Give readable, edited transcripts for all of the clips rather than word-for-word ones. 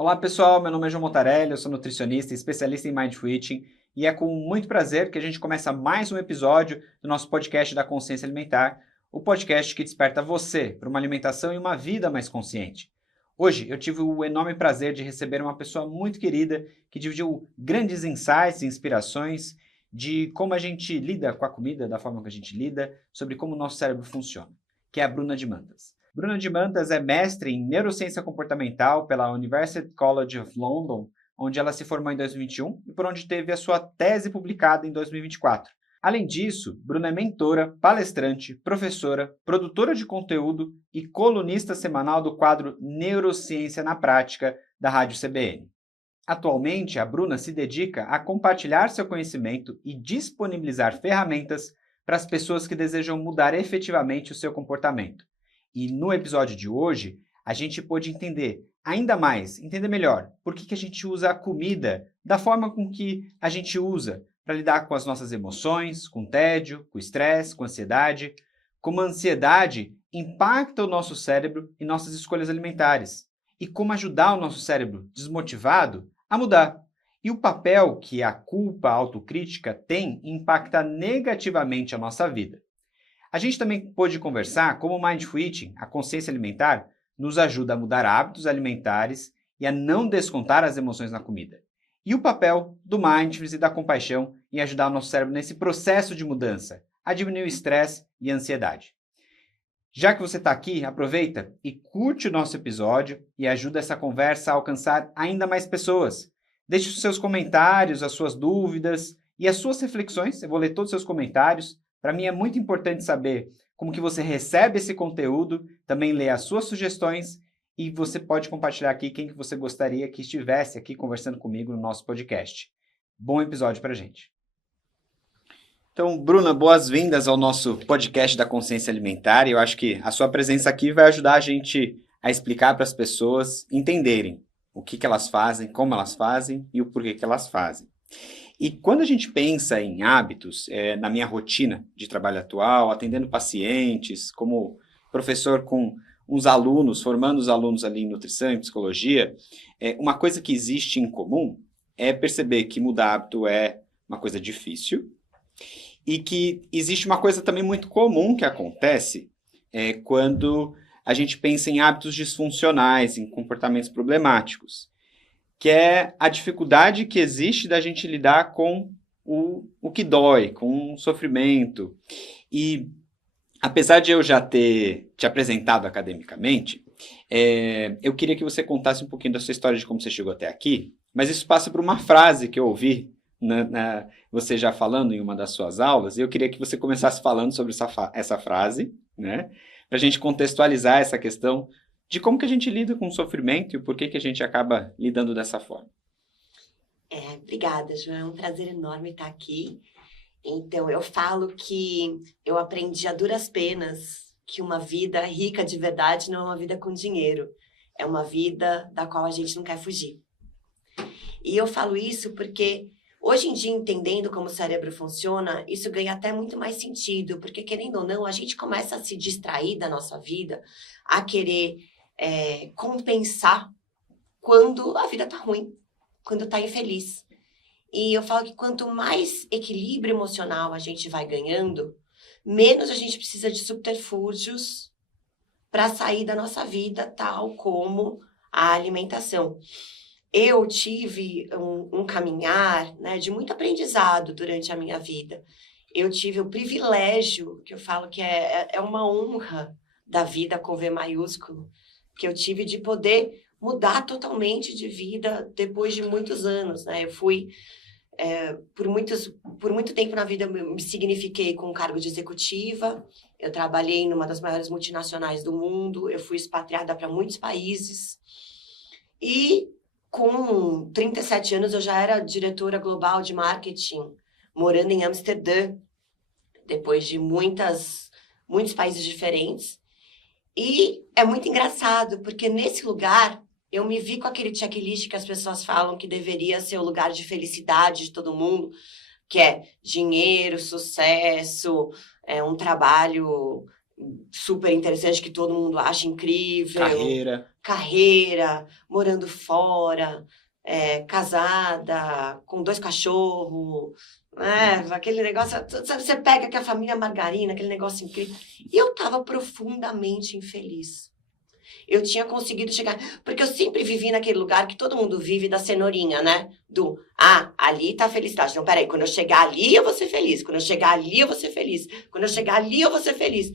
Olá pessoal, meu nome é João Montarelli, eu sou nutricionista e especialista em Mindful Eating e é com muito prazer que a gente começa mais um episódio do nosso podcast da Consciência Alimentar, o podcast que desperta você para uma alimentação e uma vida mais consciente. Hoje eu tive o enorme prazer de receber uma pessoa muito querida que dividiu grandes insights e inspirações de como a gente lida com a comida, da forma que a gente lida, sobre como o nosso cérebro funciona, que é a Bruna de Mantas. Bruna de Mantas é mestre em Neurociência Comportamental pela University College of London, onde ela se formou em 2021 e por onde teve a sua tese publicada em 2024. Além disso, Bruna é mentora, palestrante, professora, produtora de conteúdo e colunista semanal do quadro Neurociência na Prática da Rádio CBN. Atualmente, a Bruna se dedica a compartilhar seu conhecimento e disponibilizar ferramentas para as pessoas que desejam mudar efetivamente o seu comportamento. E no episódio de hoje, a gente pôde entender ainda mais, entender melhor por que a gente usa a comida da forma com que a gente usa para lidar com as nossas emoções, com tédio, com estresse, com ansiedade, como a ansiedade impacta o nosso cérebro e nossas escolhas alimentares, e como ajudar o nosso cérebro desmotivado a mudar. E o papel que a culpa, a autocrítica tem impacta negativamente a nossa vida. A gente também pôde conversar como o Mindful Eating, a consciência alimentar, nos ajuda a mudar hábitos alimentares e a não descontar as emoções na comida. E o papel do Mindfulness e da compaixão em ajudar o nosso cérebro nesse processo de mudança, a diminuir o estresse e a ansiedade. Já que você está aqui, aproveita e curte o nosso episódio e ajuda essa conversa a alcançar ainda mais pessoas. Deixe os seus comentários, as suas dúvidas e as suas reflexões. Eu vou ler todos os seus comentários. Para mim é muito importante saber como que você recebe esse conteúdo, também ler as suas sugestões e você pode compartilhar aqui quem que você gostaria que estivesse aqui conversando comigo no nosso podcast. Bom episódio para a gente. Então, Bruna, boas-vindas ao nosso podcast da Consciência Alimentar. Eu acho que a sua presença aqui vai ajudar a gente a explicar para as pessoas entenderem o que elas fazem, como elas fazem e o porquê que elas fazem. E quando a gente pensa em hábitos, na minha rotina de trabalho atual, atendendo pacientes, como professor com uns alunos, formando os alunos ali em nutrição e psicologia, uma coisa que existe em comum é perceber que mudar hábito é uma coisa difícil e que existe uma coisa também muito comum que acontece quando a gente pensa em hábitos disfuncionais, em comportamentos problemáticos, que é a dificuldade que existe da gente lidar com o que dói, com o sofrimento. E apesar de eu já ter te apresentado academicamente, eu queria que você contasse um pouquinho da sua história de como você chegou até aqui, mas isso passa por uma frase que eu ouvi você já falando em uma das suas aulas, e eu queria que você começasse falando sobre essa frase, né, para a gente contextualizar essa questão de como que a gente lida com o sofrimento e o porquê que a gente acaba lidando dessa forma. Obrigada, João. É um prazer enorme estar aqui. Então, eu falo que eu aprendi a duras penas que uma vida rica de verdade não é uma vida com dinheiro. É uma vida da qual a gente não quer fugir. E eu falo isso porque, hoje em dia, entendendo como o cérebro funciona, isso ganha até muito mais sentido. Porque, querendo ou não, a gente começa a se distrair da nossa vida, a querer compensar quando a vida tá ruim, quando tá infeliz. E eu falo que quanto mais equilíbrio emocional a gente vai ganhando, menos a gente precisa de subterfúgios para sair da nossa vida, tal como a alimentação. Eu tive um caminhar, né, de muito aprendizado durante a minha vida. Eu tive o privilégio, que eu falo que é uma honra da vida com V maiúsculo, que eu tive de poder mudar totalmente de vida depois de muitos anos, né? Eu fui, por muito tempo na vida, eu me signifiquei com um cargo de executiva, eu trabalhei numa das maiores multinacionais do mundo, eu fui expatriada para muitos países, e com 37 anos eu já era diretora global de marketing, morando em Amsterdã, depois de muitos países diferentes. E é muito engraçado, porque nesse lugar eu me vi com aquele checklist que as pessoas falam que deveria ser o lugar de felicidade de todo mundo, que é dinheiro, sucesso, um trabalho super interessante que todo mundo acha incrível. Carreira, morando fora, casada, com 2 cachorros, aquele negócio, sabe, você pega que a família margarina, aquele negócio incrível. E eu estava profundamente infeliz. Eu tinha conseguido chegar, porque eu sempre vivi naquele lugar que todo mundo vive da cenourinha, né? Ali tá a felicidade. Não, peraí, quando eu chegar ali eu vou ser feliz, quando eu chegar ali eu vou ser feliz, quando eu chegar ali eu vou ser feliz.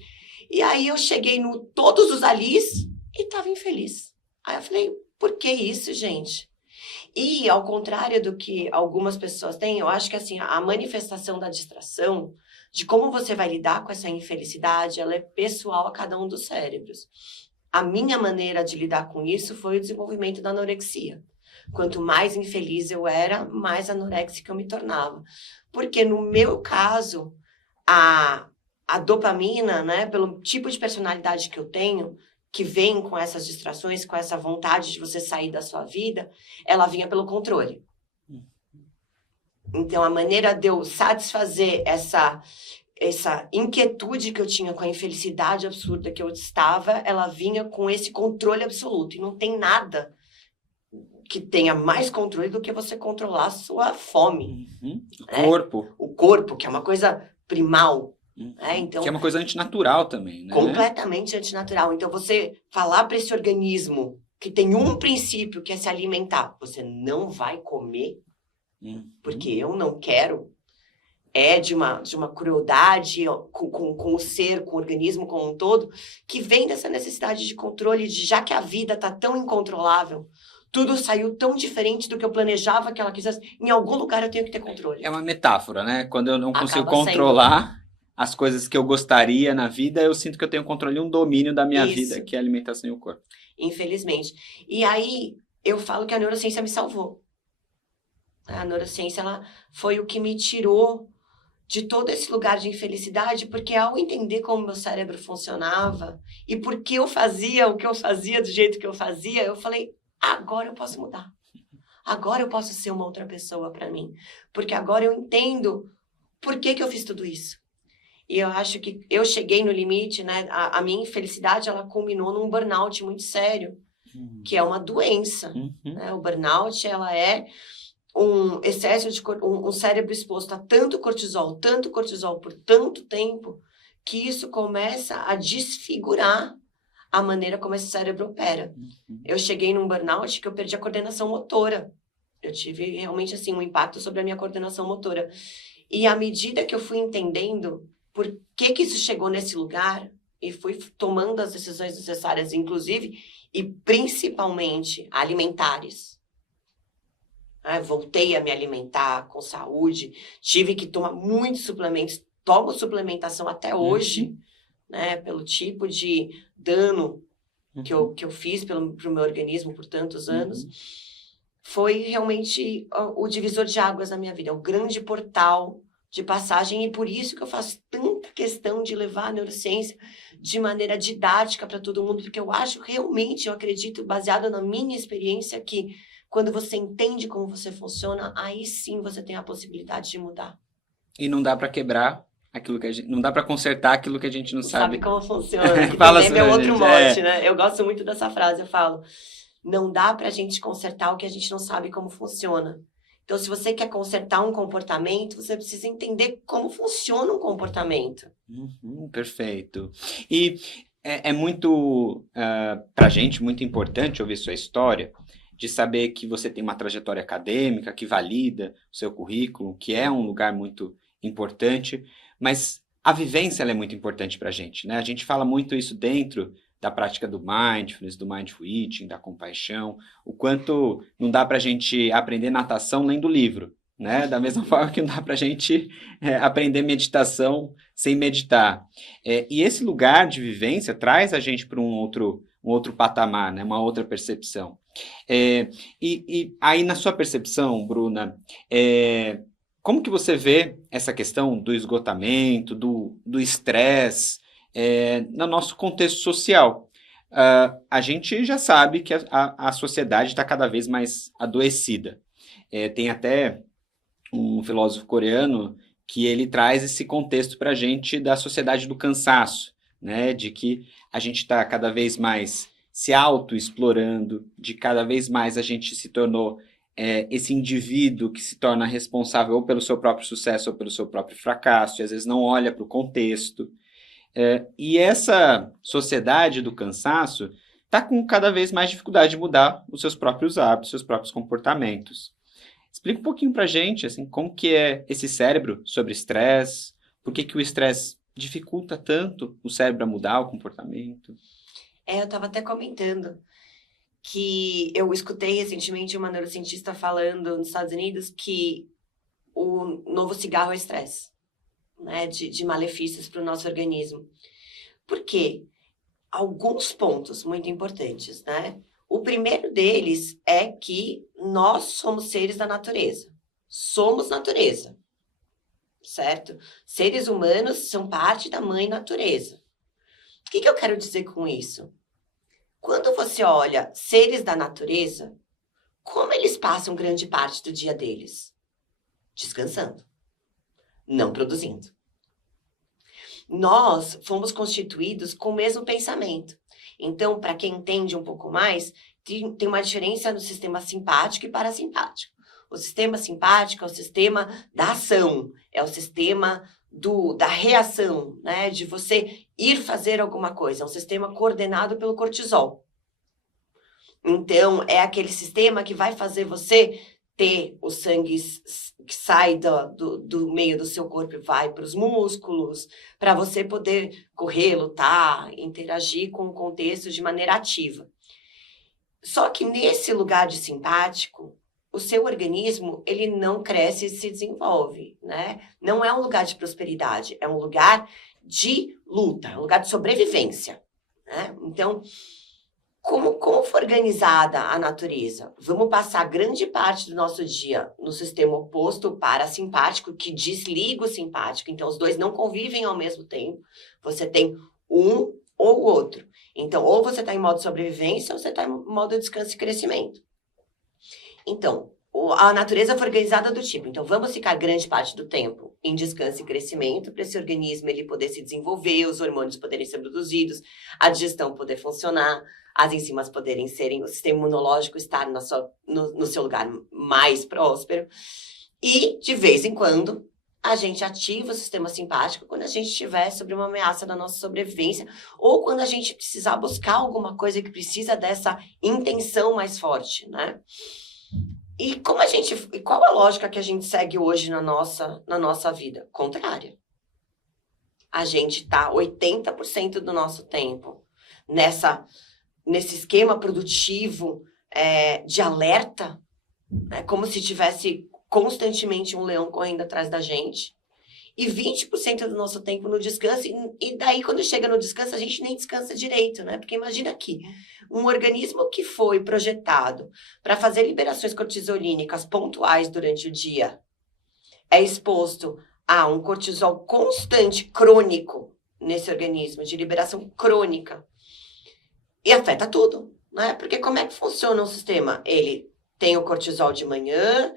E aí eu cheguei no todos os alis e estava infeliz. Aí eu falei, por que isso, gente? E ao contrário do que algumas pessoas têm, eu acho que assim, a manifestação da distração, de como você vai lidar com essa infelicidade, ela é pessoal a cada um dos cérebros. A minha maneira de lidar com isso foi o desenvolvimento da anorexia. Quanto mais infeliz eu era, mais anoréxica eu me tornava. Porque no meu caso, a dopamina, né, pelo tipo de personalidade que eu tenho, que vem com essas distrações, com essa vontade de você sair da sua vida, ela vinha pelo controle. Então, a maneira de eu satisfazer essa inquietude que eu tinha com a infelicidade absurda que eu estava, ela vinha com esse controle absoluto. E não tem nada que tenha mais controle do que você controlar a sua fome. O corpo, que é uma coisa primal. Então, que é uma coisa antinatural também, né? Completamente antinatural. Então, você falar para esse organismo que tem um princípio, que é se alimentar, você não vai comer, porque eu não quero, é de uma crueldade com o ser, com o organismo como um todo, que vem dessa necessidade de controle, já que a vida está tão incontrolável, tudo saiu tão diferente do que eu planejava que ela quisesse, em algum lugar eu tenho que ter controle. É uma metáfora, né? Quando eu não consigo controlar as coisas que eu gostaria na vida, eu sinto que eu tenho controle, um domínio da minha vida, que é a alimentação e o corpo. Infelizmente. E aí, eu falo que a neurociência me salvou. A neurociência, ela foi o que me tirou de todo esse lugar de infelicidade, porque ao entender como meu cérebro funcionava e por que eu fazia o que eu fazia do jeito que eu fazia, eu falei, agora eu posso mudar. Agora eu posso ser uma outra pessoa para mim. Porque agora eu entendo por que eu fiz tudo isso. E eu acho que eu cheguei no limite, né? A minha infelicidade, ela culminou num burnout muito sério, que é uma doença. Né? O burnout, ela é um excesso de um cérebro exposto a tanto cortisol por tanto tempo, que isso começa a desfigurar a maneira como esse cérebro opera. Eu cheguei num burnout que eu perdi a coordenação motora. Eu tive realmente assim um impacto sobre a minha coordenação motora. E à medida que eu fui entendendo por que isso chegou nesse lugar e fui tomando as decisões necessárias, inclusive e principalmente alimentares. Voltei a me alimentar com saúde, tive que tomar muitos suplementos, tomo suplementação até hoje, né, pelo tipo de dano que eu fiz pro meu organismo por tantos anos. Foi realmente o divisor de águas na minha vida, o grande portal de passagem, e por isso que eu faço tanta questão de levar a neurociência de maneira didática para todo mundo, porque eu acho realmente, eu acredito, baseado na minha experiência, que quando você entende como você funciona, aí sim você tem a possibilidade de mudar. E não dá para quebrar aquilo que a gente... Não dá para consertar aquilo que a gente não sabe. Sabe como funciona. Que Fala também é meu outro mote, né? Eu gosto muito dessa frase, eu falo, não dá pra gente consertar o que a gente não sabe como funciona. Então, se você quer consertar um comportamento, você precisa entender como funciona um comportamento. Perfeito. E é muito, pra gente, muito importante ouvir sua história, de saber que você tem uma trajetória acadêmica, que valida o seu currículo, que é um lugar muito importante, mas a vivência ela é muito importante pra gente, né? A gente fala muito isso dentro da prática do mindfulness, do mindful eating, da compaixão, o quanto não dá pra gente aprender natação lendo livro, né? Da mesma forma que não dá pra gente aprender meditação sem meditar. E esse lugar de vivência traz a gente para um outro patamar, né? Uma outra percepção. E aí, na sua percepção, Bruna, como que você vê essa questão do esgotamento, do estresse, no nosso contexto social? A gente já sabe que a sociedade está cada vez mais adoecida. Tem até um filósofo coreano que ele traz esse contexto para a gente da sociedade do cansaço, né? De que a gente está cada vez mais se auto-explorando, de cada vez mais a gente se tornou esse indivíduo que se torna responsável ou pelo seu próprio sucesso ou pelo seu próprio fracasso, e às vezes não olha para o contexto. E essa sociedade do cansaço está com cada vez mais dificuldade de mudar os seus próprios hábitos, seus próprios comportamentos. Explica um pouquinho para a gente, assim, como que é esse cérebro sobre estresse, por que o estresse dificulta tanto o cérebro a mudar o comportamento. Eu estava até comentando que eu escutei recentemente uma neurocientista falando nos Estados Unidos que o novo cigarro é estresse, né, de malefícios para o nosso organismo. Por quê? Alguns pontos muito importantes, né? O primeiro deles é que nós somos seres da natureza. Somos natureza, certo? Seres humanos são parte da mãe natureza. O que eu quero dizer com isso? Quando você olha seres da natureza, como eles passam grande parte do dia deles? Descansando, não produzindo. Nós fomos constituídos com o mesmo pensamento. Então, para quem entende um pouco mais, tem uma diferença no sistema simpático e parasimpático. O sistema simpático é o sistema da ação, é o sistema da reação, né? De você ir fazer alguma coisa. É um sistema coordenado pelo cortisol. Então, é aquele sistema que vai fazer você ter o sangue que sai do meio do seu corpo e vai para os músculos, para você poder correr, lutar, interagir com o contexto de maneira ativa. Só que nesse lugar de simpático, o seu organismo, ele não cresce e se desenvolve, né? Não é um lugar de prosperidade, é um lugar de luta, é um lugar de sobrevivência, né? Então, como foi organizada a natureza? Vamos passar grande parte do nosso dia no sistema oposto, o parasimpático, que desliga o simpático. Então, os dois não convivem ao mesmo tempo. Você tem um ou o outro. Então, ou você está em modo sobrevivência, ou você está em modo descanso e crescimento. Então, a natureza foi organizada do tipo. Então, vamos ficar grande parte do tempo em descanso e crescimento, para esse organismo ele poder se desenvolver, os hormônios poderem ser produzidos, a digestão poder funcionar, as enzimas poderem serem, o sistema imunológico estar no seu lugar mais próspero. E, de vez em quando, a gente ativa o sistema simpático quando a gente estiver sob uma ameaça da nossa sobrevivência ou quando a gente precisar buscar alguma coisa que precisa dessa intenção mais forte, né? E qual a lógica que a gente segue hoje na nossa vida? Contrária. A gente está 80% do nosso tempo nesse esquema produtivo de alerta, né? Como se tivesse constantemente um leão correndo atrás da gente. E 20% do nosso tempo no descanso. E daí, quando chega no descanso, a gente nem descansa direito, né? Porque imagina aqui, um organismo que foi projetado para fazer liberações cortisolínicas pontuais durante o dia é exposto a um cortisol constante, crônico, nesse organismo, de liberação crônica. E afeta tudo, né? Porque como é que funciona o sistema? Ele tem o cortisol de manhã,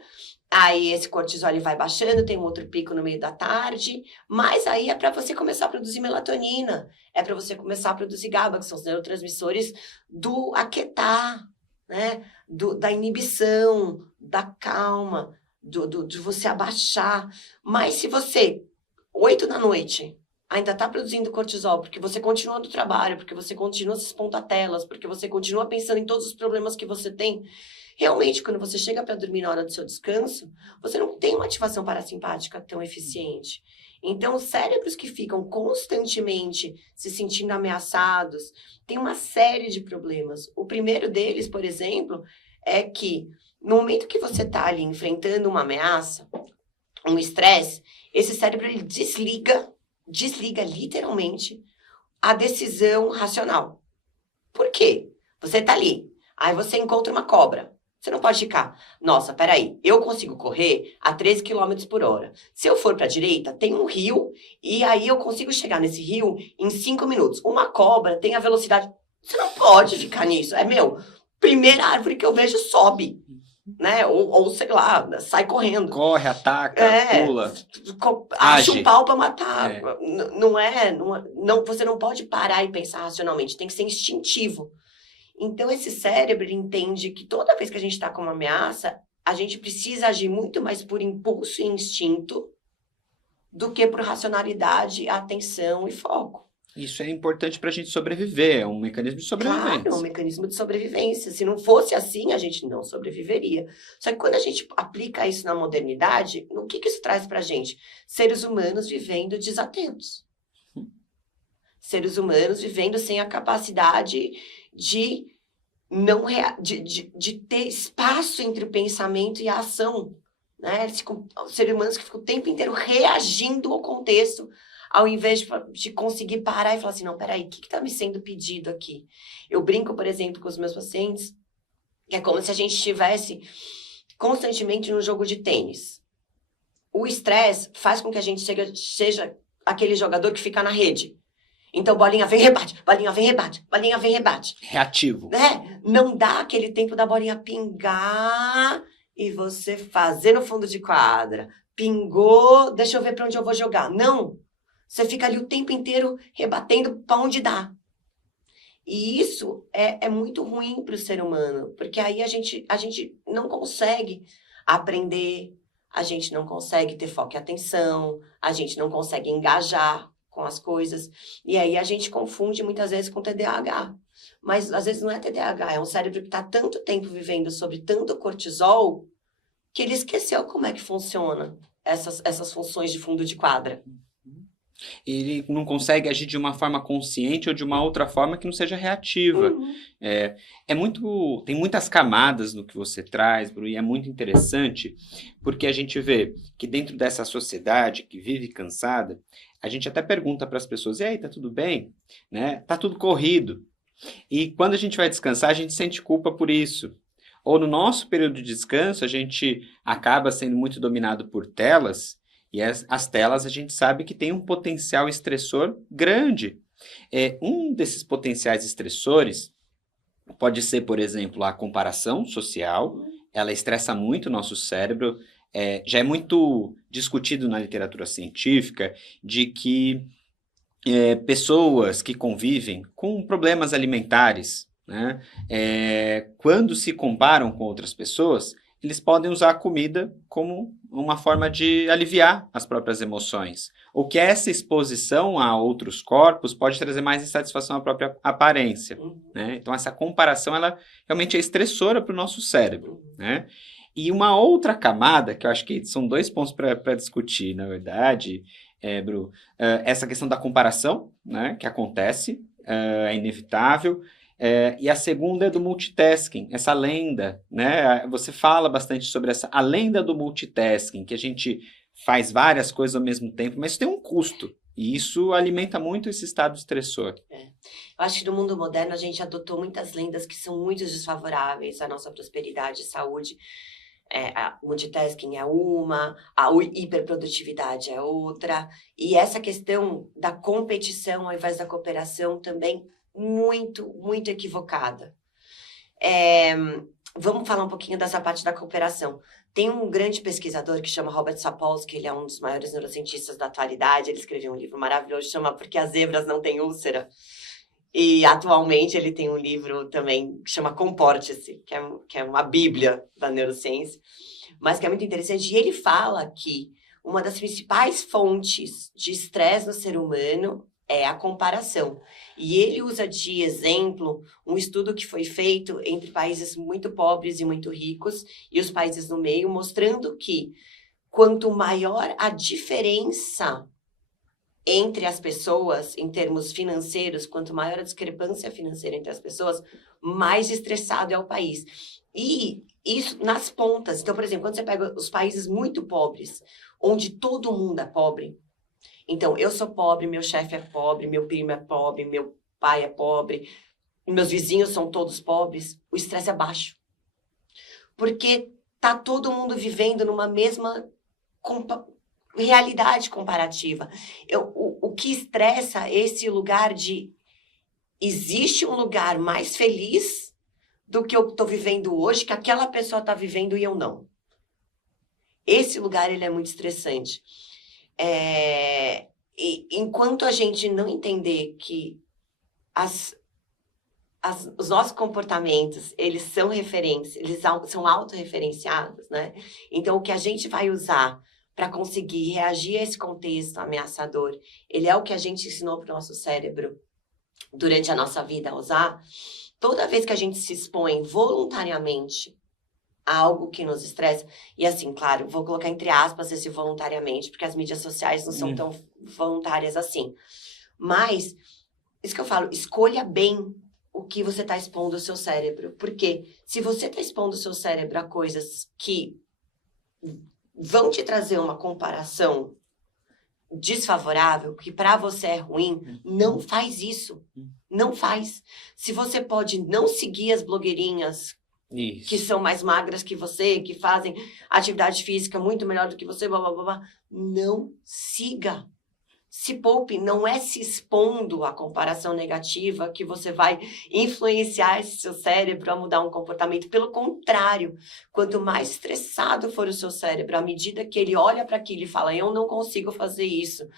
aí esse cortisol ele vai baixando, tem um outro pico no meio da tarde, mas aí é para você começar a produzir melatonina, é para você começar a produzir GABA, que são os neurotransmissores do aquietar, né? Da inibição, da calma, de você abaixar. Mas se você, 8 da noite, ainda está produzindo cortisol, porque você continua no trabalho, porque você continua se expondo a telas, porque você continua pensando em todos os problemas que você tem, realmente, quando você chega para dormir na hora do seu descanso, você não tem uma ativação parasimpática tão eficiente. Então, os cérebros que ficam constantemente se sentindo ameaçados, têm uma série de problemas. O primeiro deles, por exemplo, é que no momento que você está ali enfrentando uma ameaça, um estresse, esse cérebro ele desliga literalmente a decisão racional. Por quê? Você está ali, aí você encontra uma cobra. Você não pode ficar, nossa, peraí, eu consigo correr a 13 km por hora. Se eu for para a direita, tem um rio, e aí eu consigo chegar nesse rio em 5 minutos. Uma cobra tem a velocidade... Você não pode ficar nisso. Primeira árvore que eu vejo sobe. né? Ou sei lá, sai correndo. Corre, ataca, pula. Acha age. um pau para matar. Não, você não pode parar e pensar racionalmente, tem que ser instintivo. Então, esse cérebro entende que toda vez que a gente está com uma ameaça, a gente precisa agir muito mais por impulso e instinto do que por racionalidade, atenção e foco. Isso é importante para a gente sobreviver, é um mecanismo de sobrevivência. Claro, é um mecanismo de sobrevivência. Se não fosse assim, a gente não sobreviveria. Só que quando a gente aplica isso na modernidade, o que isso traz para a gente? Seres humanos vivendo desatentos. Seres humanos vivendo sem a capacidade de ter espaço entre o pensamento e a ação. Né? Seres humanos que ficam o tempo inteiro reagindo ao contexto, ao invés de conseguir parar e falar assim, não, peraí, o que está me sendo pedido aqui? Eu brinco, por exemplo, com os meus pacientes, que é como se a gente estivesse constantemente num jogo de tênis. O estresse faz com que a gente seja aquele jogador que fica na rede. Então, bolinha vem, rebate, bolinha vem, rebate, bolinha vem, rebate. Reativo. Né? Não dá aquele tempo da bolinha pingar e você fazer no fundo de quadra. Pingou, deixa eu ver para onde eu vou jogar. Não. Você fica ali o tempo inteiro rebatendo para onde dá. E isso é muito ruim para o ser humano, porque aí a gente não consegue aprender, a gente não consegue ter foco e atenção, a gente não consegue engajar com as coisas. E aí a gente confunde muitas vezes com TDAH. Mas às vezes não é TDAH, é um cérebro que está tanto tempo vivendo sobre tanto cortisol que ele esqueceu como é que funciona essas funções de fundo de quadra. Ele não consegue agir de uma forma consciente ou de uma outra forma que não seja reativa. Uhum. Tem muitas camadas no que você traz, Bru, e é muito interessante, porque a gente vê que dentro dessa sociedade que vive cansada, a gente até pergunta para as pessoas, e aí, tá tudo bem? Né? Tá tudo corrido. E quando a gente vai descansar, a gente sente culpa por isso. Ou no nosso período de descanso, a gente acaba sendo muito dominado por telas, e as telas a gente sabe que tem um potencial estressor grande. Um desses potenciais estressores pode ser, por exemplo, a comparação social. Ela estressa muito o nosso cérebro. Já é muito discutido na literatura científica de que pessoas que convivem com problemas alimentares, né, quando se comparam com outras pessoas, eles podem usar a comida como uma forma de aliviar as próprias emoções. Ou que essa exposição a outros corpos pode trazer mais insatisfação à própria aparência. Né? Então, essa comparação ela realmente é estressora para o nosso cérebro. Né? E uma outra camada, que eu acho que são 2 pontos para discutir, na verdade, Bru, essa questão da comparação, né, que acontece, é inevitável. E a segunda é do multitasking, essa lenda, né? Você fala bastante sobre a lenda do multitasking, que a gente faz várias coisas ao mesmo tempo, mas tem um custo, e isso alimenta muito esse estado estressor. Eu acho que no mundo moderno a gente adotou muitas lendas que são muito desfavoráveis à nossa prosperidade e saúde. A multitasking é uma, a hiperprodutividade é outra, e essa questão da competição ao invés da cooperação também muito, muito equivocada. Vamos falar um pouquinho dessa parte da cooperação. Tem um grande pesquisador que chama Robert Sapolsky, ele é um dos maiores neurocientistas da atualidade, ele escreveu um livro maravilhoso, chama Porque as Zebras Não Têm Úlcera. E atualmente ele tem um livro também que chama Comporte-se, que é uma bíblia da neurociência, mas que é muito interessante. E ele fala que uma das principais fontes de estresse no ser humano é a comparação. E ele usa de exemplo um estudo que foi feito entre países muito pobres e muito ricos e os países no meio, mostrando que quanto maior a diferença entre as pessoas, em termos financeiros, quanto maior a discrepância financeira entre as pessoas, mais estressado é o país. E isso nas pontas. Então, por exemplo, quando você pega os países muito pobres, onde todo mundo é pobre, então, eu sou pobre, meu chefe é pobre, meu primo é pobre, meu pai é pobre, meus vizinhos são todos pobres, o estresse é baixo. Porque tá todo mundo vivendo numa mesma realidade comparativa. O que estressa é esse lugar de... Existe um lugar mais feliz, do que eu estou vivendo hoje, que aquela pessoa está vivendo e eu não. Esse lugar, ele é muito estressante. E enquanto a gente não entender que os nossos comportamentos, eles são referências, eles são autorreferenciados, né? Então, o que a gente vai usar para conseguir reagir a esse contexto ameaçador, ele é o que a gente ensinou para o nosso cérebro durante a nossa vida a usar. Toda vez que a gente se expõe voluntariamente a algo que nos estressa, e assim, claro, vou colocar entre aspas esse voluntariamente, porque as mídias sociais não são tão voluntárias assim. Mas, isso que eu falo, escolha bem o que você está expondo ao seu cérebro. Porque se você está expondo o seu cérebro a coisas que vão te trazer uma comparação desfavorável, que para você é ruim, não faz isso. Não faz. Se você pode não seguir as blogueirinhas que são mais magras que você, que fazem atividade física muito melhor do que você, blá, blá, blá, blá, não siga. Se poupe, não é se expondo à comparação negativa que você vai influenciar esse seu cérebro a mudar um comportamento. Pelo contrário, quanto mais estressado for o seu cérebro, à medida que ele olha para aquilo e fala, eu não consigo fazer isso,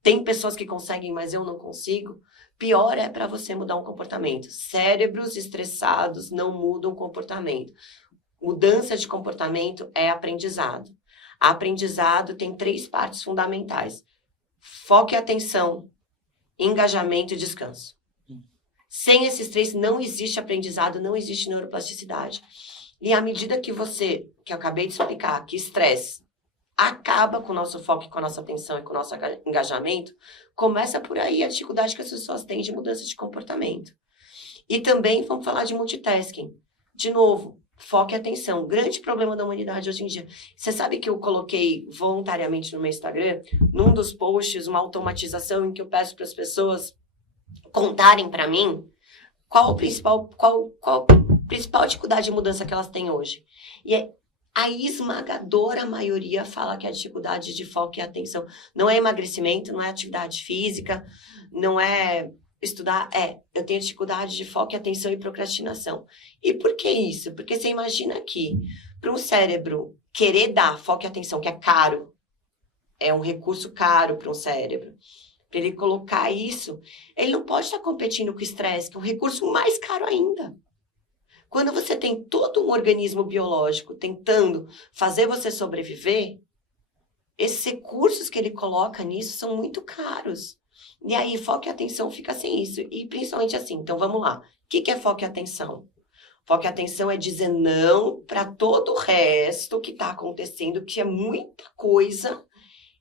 tem pessoas que conseguem, mas eu não consigo, pior é para você mudar um comportamento. Cérebros estressados não mudam comportamento. Mudança de comportamento é aprendizado. Aprendizado tem 3 partes fundamentais. Foco e atenção, engajamento e descanso. Sem esses 3 não existe aprendizado, não existe neuroplasticidade. E à medida que você, que eu acabei de explicar, que estresse acaba com o nosso foco, com a nossa atenção e com o nosso engajamento, começa por aí a dificuldade que as pessoas têm de mudança de comportamento. E também vamos falar de multitasking. De novo, foco e atenção. Grande problema da humanidade hoje em dia. Você sabe que eu coloquei voluntariamente no meu Instagram, num dos posts, uma automatização em que eu peço para as pessoas contarem para mim qual a principal dificuldade de mudança que elas têm hoje. E a esmagadora maioria fala que a dificuldade de foco e atenção não é emagrecimento, não é atividade física, não é estudar, eu tenho dificuldade de foco e atenção e procrastinação. E por que isso? Porque você imagina que para um cérebro querer dar foco e atenção, que é caro, é um recurso caro para um cérebro, para ele colocar isso, ele não pode estar competindo com o estresse, que é um recurso mais caro ainda. Quando você tem todo um organismo biológico tentando fazer você sobreviver, esses recursos que ele coloca nisso são muito caros. E aí, foco e atenção fica sem isso. E principalmente assim, então vamos lá. O que é foco e atenção? Foco e atenção é dizer não para todo o resto que está acontecendo, que é muita coisa,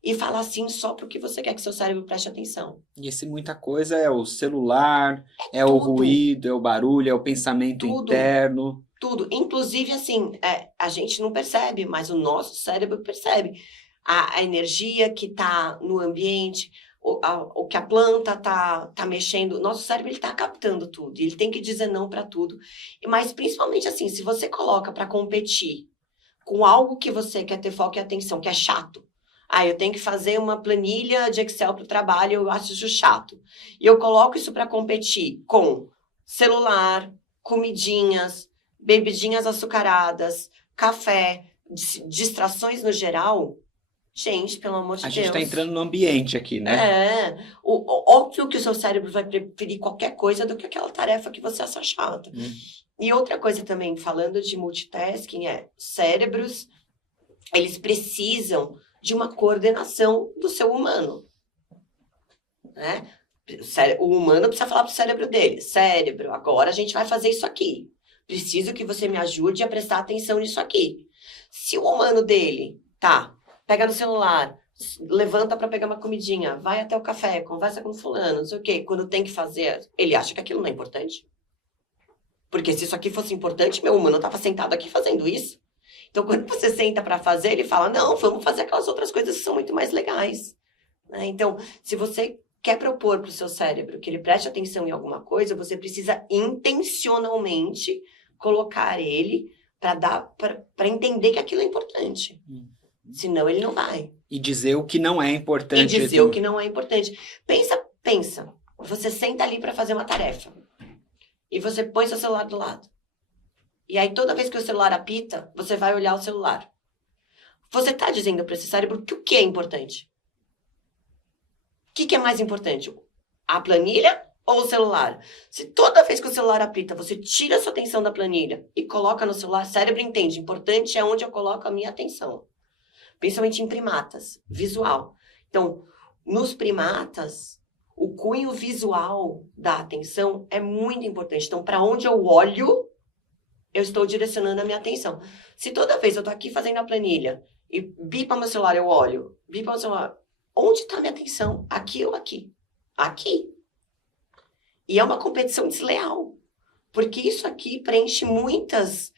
e falar sim só para o que você quer que seu cérebro preste atenção. E esse muita coisa é o celular, é tudo. O ruído, é o barulho, é o pensamento Tudo. interno. Tudo. Inclusive, assim, a gente não percebe, mas o nosso cérebro percebe. A energia que está no ambiente, o que a planta tá mexendo, nosso cérebro está captando tudo. Ele tem que dizer não para tudo. Mas, principalmente assim, se você coloca para competir com algo que você quer ter foco e atenção, que é chato. Eu tenho que fazer uma planilha de Excel para o trabalho, eu acho isso chato. E eu coloco isso para competir com celular, comidinhas, bebidinhas açucaradas, café, distrações no geral. Gente, pelo amor de Deus. A gente está entrando no ambiente aqui, né? Óbvio que o seu cérebro vai preferir qualquer coisa do que aquela tarefa que você acha chata. E outra coisa também, falando de multitasking, cérebros, eles precisam de uma coordenação do seu humano. Né? O humano precisa falar para o cérebro dele. Cérebro, agora a gente vai fazer isso aqui. Preciso que você me ajude a prestar atenção nisso aqui. Se o humano dele, pega no celular, levanta para pegar uma comidinha, vai até o café, conversa com fulano, não sei o quê. Quando tem que fazer, ele acha que aquilo não é importante. Porque se isso aqui fosse importante, meu humano estava sentado aqui fazendo isso. Então, quando você senta para fazer, ele fala, não, vamos fazer aquelas outras coisas que são muito mais legais. Né? Então, se você quer propor para o seu cérebro que ele preste atenção em alguma coisa, você precisa intencionalmente colocar ele para entender que aquilo é importante. Senão ele não vai. E dizer o que não é importante. E dizer o que não é importante. Pensa. Você senta ali para fazer uma tarefa. E você põe seu celular do lado. E aí, toda vez que o celular apita, você vai olhar o celular. Você está dizendo para esse cérebro que o que é importante? O que é mais importante? A planilha ou o celular? Se toda vez que o celular apita, você tira a sua atenção da planilha e coloca no celular, o cérebro entende. Importante é onde eu coloco a minha atenção. Principalmente em primatas, visual. Então, nos primatas, o cunho visual da atenção é muito importante. Então, para onde eu olho, eu estou direcionando a minha atenção. Se toda vez eu estou aqui fazendo a planilha e bipa meu celular, eu olho, bipa meu celular, onde está minha atenção? Aqui ou aqui? Aqui. E é uma competição desleal, porque isso aqui preenche muitas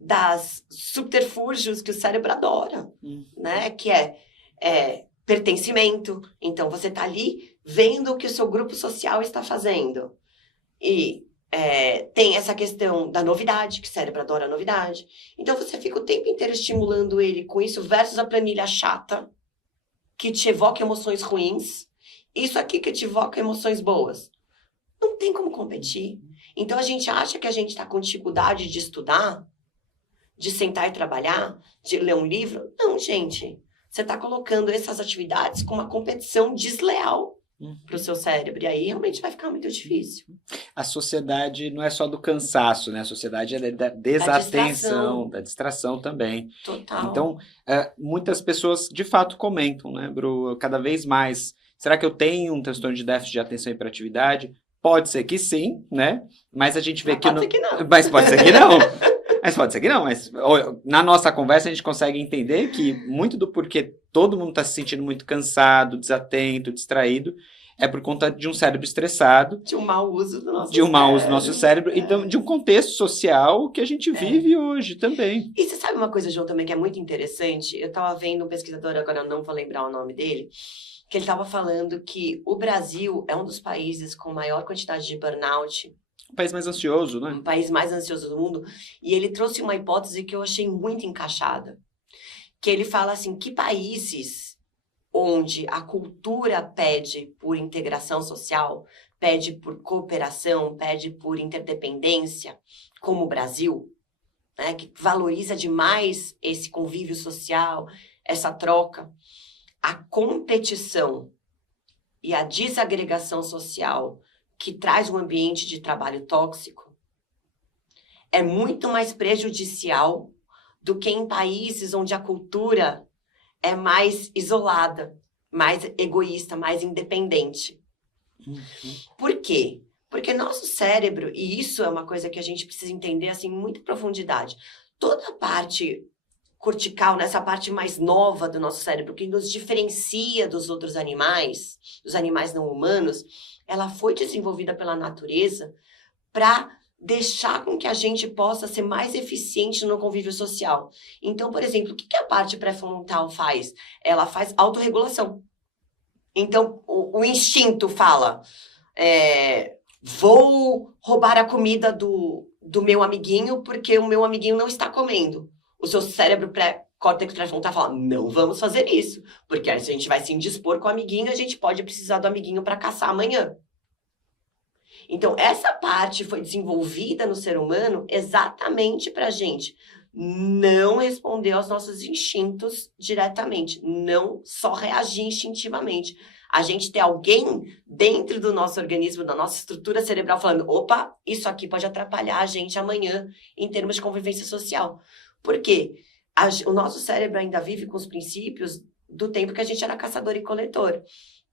das subterfúgios que o cérebro adora, né? Que é pertencimento. Então, você está ali vendo o que o seu grupo social está fazendo. E tem essa questão da novidade, que o cérebro adora a novidade. Então, você fica o tempo inteiro estimulando ele com isso, versus a planilha chata, que te evoca emoções ruins. Isso aqui que te evoca emoções boas. Não tem como competir. Então, a gente acha que a gente está com dificuldade de estudar, de sentar e trabalhar, de ler um livro. Não, gente. Você está colocando essas atividades com uma competição desleal para o seu cérebro. E aí, realmente, vai ficar muito difícil. A sociedade não é só do cansaço, né? A sociedade é da desatenção, da distração também. Total. Então, muitas pessoas, de fato, comentam, né, Bru? Cada vez mais. Será que eu tenho um transtorno de déficit de atenção e hiperatividade? Pode ser que sim, né? Mas a gente vê que... Pode ser que não. Mas pode ser que não. Mas pode ser que não. Mas na nossa conversa a gente consegue entender que muito do porquê todo mundo está se sentindo muito cansado, desatento, distraído, é por conta de um cérebro estressado. De um mau uso do nosso cérebro. De um mau uso do nosso cérebro. E de um contexto social que a gente vive hoje também. E você sabe uma coisa, João, também que é muito interessante? Eu estava vendo um pesquisador, agora eu não vou lembrar o nome dele, que ele estava falando que o Brasil é um dos países com maior quantidade de burnout. Um país mais ansioso, né? Um país mais ansioso do mundo. E ele trouxe uma hipótese que eu achei muito encaixada. Que ele fala assim, que países onde a cultura pede por integração social, pede por cooperação, pede por interdependência, como o Brasil, né, que valoriza demais esse convívio social, essa troca, a competição e a desagregação social que traz um ambiente de trabalho tóxico é muito mais prejudicial do que em países onde a cultura é mais isolada, mais egoísta, mais independente. Por quê? Porque nosso cérebro, e isso é uma coisa que a gente precisa entender assim, em muita profundidade, toda a parte cortical, nessa parte mais nova do nosso cérebro, que nos diferencia dos outros animais, dos animais não humanos, ela foi desenvolvida pela natureza para deixar com que a gente possa ser mais eficiente no convívio social. Então, por exemplo, o que a parte pré-frontal faz? Ela faz autorregulação. Então, o instinto fala, vou roubar a comida do meu amiguinho porque o meu amiguinho não está comendo. O seu cérebro córtex pré-frontal fala, não vamos fazer isso, porque a gente vai se indispor com o amiguinho, a gente pode precisar do amiguinho para caçar amanhã. Então, essa parte foi desenvolvida no ser humano exatamente para a gente não responder aos nossos instintos diretamente, não só reagir instintivamente. A gente ter alguém dentro do nosso organismo, da nossa estrutura cerebral, falando, opa, isso aqui pode atrapalhar a gente amanhã em termos de convivência social. Por quê? O nosso cérebro ainda vive com os princípios do tempo que a gente era caçador e coletor.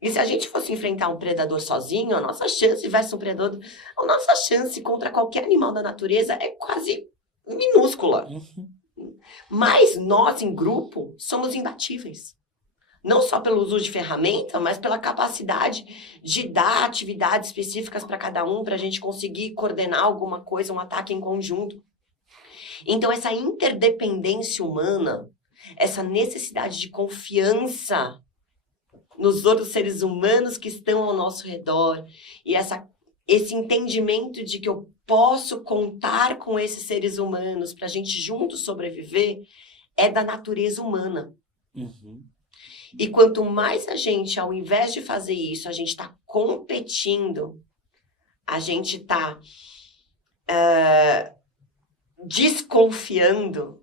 E se a gente fosse enfrentar um predador sozinho, a nossa chance versus um predador, a nossa chance contra qualquer animal da natureza é quase minúscula. Mas nós, em grupo, somos imbatíveis. Não só pelo uso de ferramenta, mas pela capacidade de dar atividades específicas para cada um, para a gente conseguir coordenar alguma coisa, um ataque em conjunto. Então, essa interdependência humana, essa necessidade de confiança nos outros seres humanos que estão ao nosso redor, e esse entendimento de que eu posso contar com esses seres humanos para a gente juntos sobreviver, é da natureza humana. E quanto mais a gente, ao invés de fazer isso, a gente está competindo, a gente está desconfiando,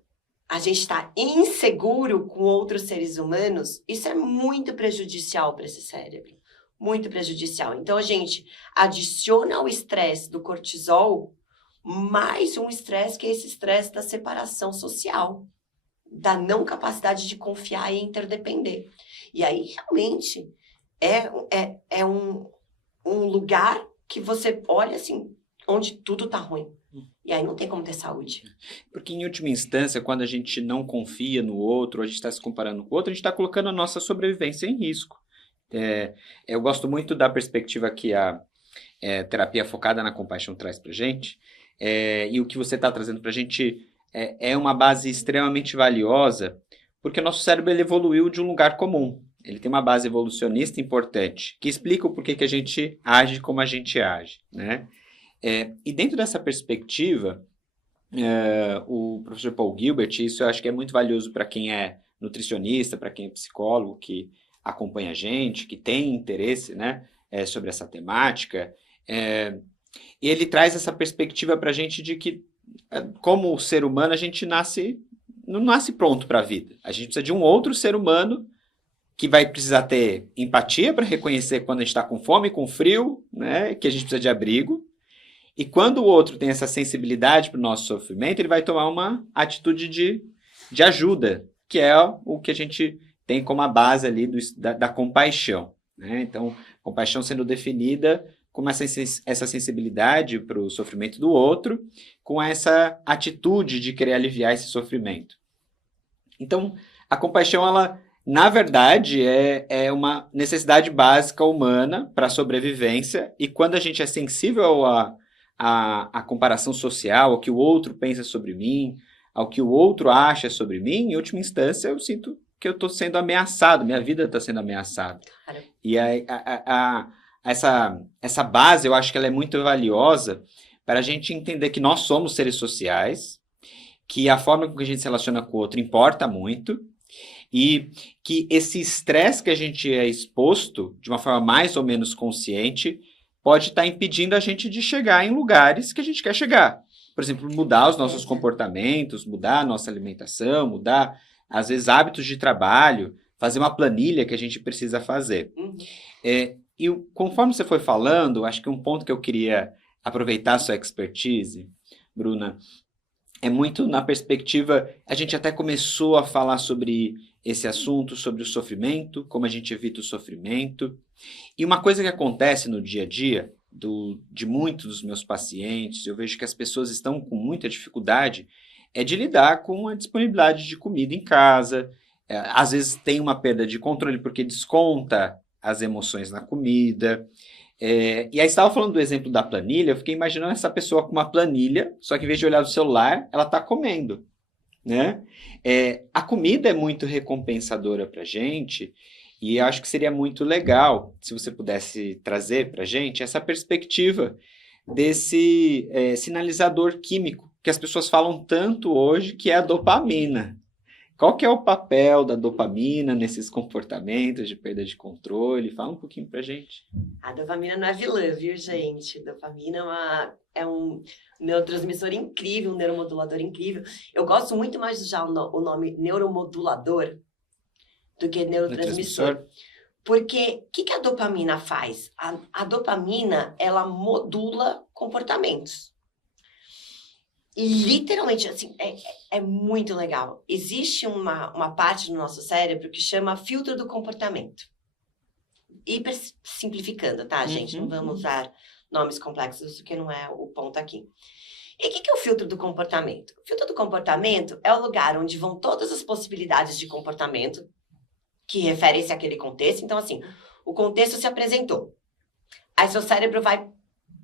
a gente está inseguro com outros seres humanos, isso é muito prejudicial para esse cérebro. Muito prejudicial. Então, a gente adiciona ao estresse do cortisol mais um estresse, que é esse estresse da separação social, da não capacidade de confiar e interdepender. E aí, realmente, é um lugar que você olha assim, onde tudo tá ruim. E aí não tem como ter saúde. Porque, em última instância, quando a gente não confia no outro, a gente está se comparando com o outro, a gente está colocando a nossa sobrevivência em risco. Eu gosto muito da perspectiva que a terapia focada na compaixão traz para a gente, e o que você está trazendo para a gente é uma base extremamente valiosa, porque o nosso cérebro ele evoluiu de um lugar comum. Ele tem uma base evolucionista importante, que explica o porquê que a gente age como a gente age, né? E dentro dessa perspectiva, o professor Paul Gilbert, isso eu acho que é muito valioso para quem é nutricionista, para quem é psicólogo, que acompanha a gente, que tem interesse, né, sobre essa temática, e ele traz essa perspectiva para a gente de que, como ser humano, a gente não nasce pronto para a vida. A gente precisa de um outro ser humano que vai precisar ter empatia para reconhecer quando a gente está com fome, com frio, né, que a gente precisa de abrigo. E quando o outro tem essa sensibilidade para o nosso sofrimento, ele vai tomar uma atitude de ajuda, que é o que a gente tem como a base ali da compaixão, né? Então, compaixão sendo definida como essa sensibilidade para o sofrimento do outro, com essa atitude de querer aliviar esse sofrimento. Então, a compaixão, ela, na verdade, é uma necessidade básica humana para a sobrevivência, e quando a gente é sensível a comparação social, ao que o outro pensa sobre mim, ao que o outro acha sobre mim, em última instância eu sinto que eu estou sendo ameaçado, minha vida está sendo ameaçada. Cara. E essa base, eu acho que ela é muito valiosa para a gente entender que nós somos seres sociais, que a forma com que a gente se relaciona com o outro importa muito, e que esse estresse que a gente é exposto, de uma forma mais ou menos consciente, pode estar impedindo a gente de chegar em lugares que a gente quer chegar. Por exemplo, mudar os nossos comportamentos, mudar a nossa alimentação, mudar, às vezes, hábitos de trabalho, fazer uma planilha que a gente precisa fazer. E conforme você foi falando, acho que um ponto que eu queria aproveitar a sua expertise, Bruna, é muito na perspectiva, a gente até começou a falar sobre esse assunto, sobre o sofrimento, como a gente evita o sofrimento. E uma coisa que acontece no dia a dia de muitos dos meus pacientes, eu vejo que as pessoas estão com muita dificuldade, é de lidar com a disponibilidade de comida em casa. Às vezes tem uma perda de controle porque desconta as emoções na comida. E aí, você estava falando do exemplo da planilha, eu fiquei imaginando essa pessoa com uma planilha, só que em vez de olhar no celular, ela está comendo, né? A comida é muito recompensadora para a gente, e eu acho que seria muito legal se você pudesse trazer para a gente essa perspectiva desse sinalizador químico que as pessoas falam tanto hoje, que é a dopamina. Qual que é o papel da dopamina nesses comportamentos de perda de controle? Fala um pouquinho pra gente. A dopamina não é vilã, viu, gente? A dopamina é um neurotransmissor incrível, um neuromodulador incrível. Eu gosto muito mais de usar o nome neuromodulador do que neurotransmissor. Porque o que a dopamina faz? A dopamina, ela modula comportamentos. E literalmente, assim, é muito legal. Existe uma parte do nosso cérebro que chama filtro do comportamento. Hiper simplificando, tá, gente? Não vamos usar nomes complexos, porque não é o ponto aqui. E o que é o filtro do comportamento? O filtro do comportamento é o lugar onde vão todas as possibilidades de comportamento que referem-se àquele contexto. Então, assim, o contexto se apresentou. Aí seu cérebro vai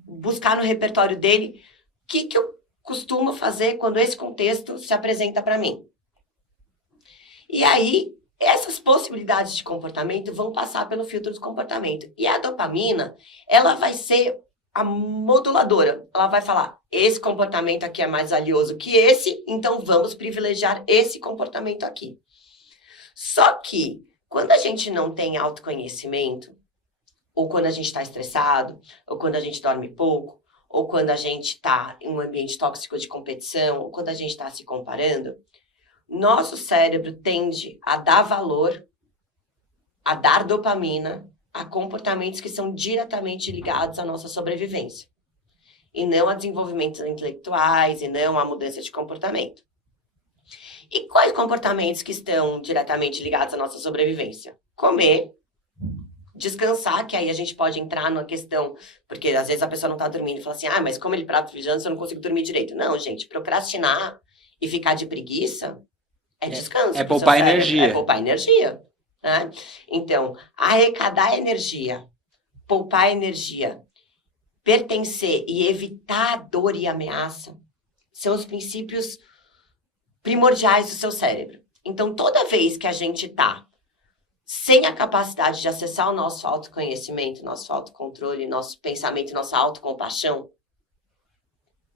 buscar no repertório dele o que eu costumo fazer quando esse contexto se apresenta para mim. E aí, essas possibilidades de comportamento vão passar pelo filtro do comportamento. E a dopamina, ela vai ser a moduladora. Ela vai falar, esse comportamento aqui é mais valioso que esse, então vamos privilegiar esse comportamento aqui. Só que, quando a gente não tem autoconhecimento, ou quando a gente está estressado, ou quando a gente dorme pouco, ou quando a gente está em um ambiente tóxico de competição, ou quando a gente está se comparando, nosso cérebro tende a dar valor, a dar dopamina a comportamentos que são diretamente ligados à nossa sobrevivência. E não a desenvolvimentos intelectuais, e não a mudança de comportamento. E quais comportamentos que estão diretamente ligados à nossa sobrevivência? Comer, descansar, que aí a gente pode entrar numa questão, porque às vezes a pessoa não tá dormindo e fala assim, mas como ele prato refrigerante, eu não consigo dormir direito. Não, gente, procrastinar e ficar de preguiça é descanso. É poupar energia. É poupar energia, né? Então, arrecadar energia, poupar energia, pertencer e evitar dor e ameaça são os princípios primordiais do seu cérebro. Então, toda vez que a gente tá sem a capacidade de acessar o nosso autoconhecimento, nosso autocontrole, nosso pensamento, nossa autocompaixão,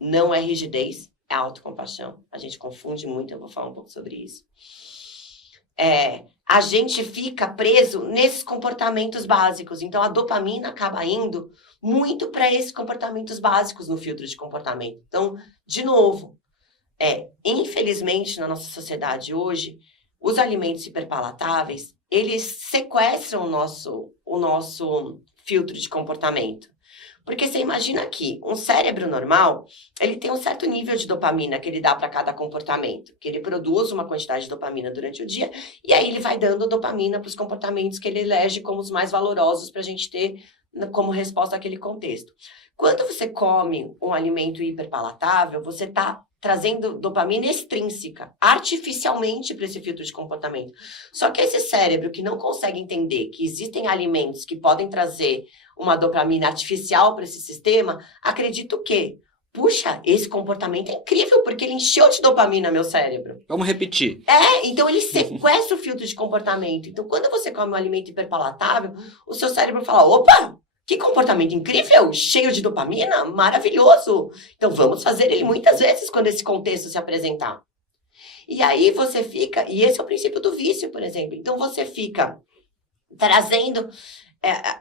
não é rigidez, é autocompaixão. A gente confunde muito, eu vou falar um pouco sobre isso. A gente fica preso nesses comportamentos básicos. Então, a dopamina acaba indo muito para esses comportamentos básicos no filtro de comportamento. Então, de novo, infelizmente, na nossa sociedade hoje, os alimentos hiperpalatáveis, eles sequestram o nosso filtro de comportamento. Porque você imagina que um cérebro normal, ele tem um certo nível de dopamina que ele dá para cada comportamento, que ele produz uma quantidade de dopamina durante o dia, e aí ele vai dando dopamina para os comportamentos que ele elege como os mais valorosos para a gente ter como resposta àquele contexto. Quando você come um alimento hiperpalatável, você está trazendo dopamina extrínseca, artificialmente para esse filtro de comportamento. Só que esse cérebro que não consegue entender que existem alimentos que podem trazer uma dopamina artificial para esse sistema, acredita o quê? Puxa, esse comportamento é incrível, porque ele encheu de dopamina meu cérebro. Vamos repetir. Então ele sequestra o filtro de comportamento. Então, quando você come um alimento hiperpalatável, o seu cérebro fala, opa, que comportamento incrível, cheio de dopamina, maravilhoso. Então, vamos fazer ele muitas vezes quando esse contexto se apresentar. E aí você fica, e esse é o princípio do vício, por exemplo. Então, você fica trazendo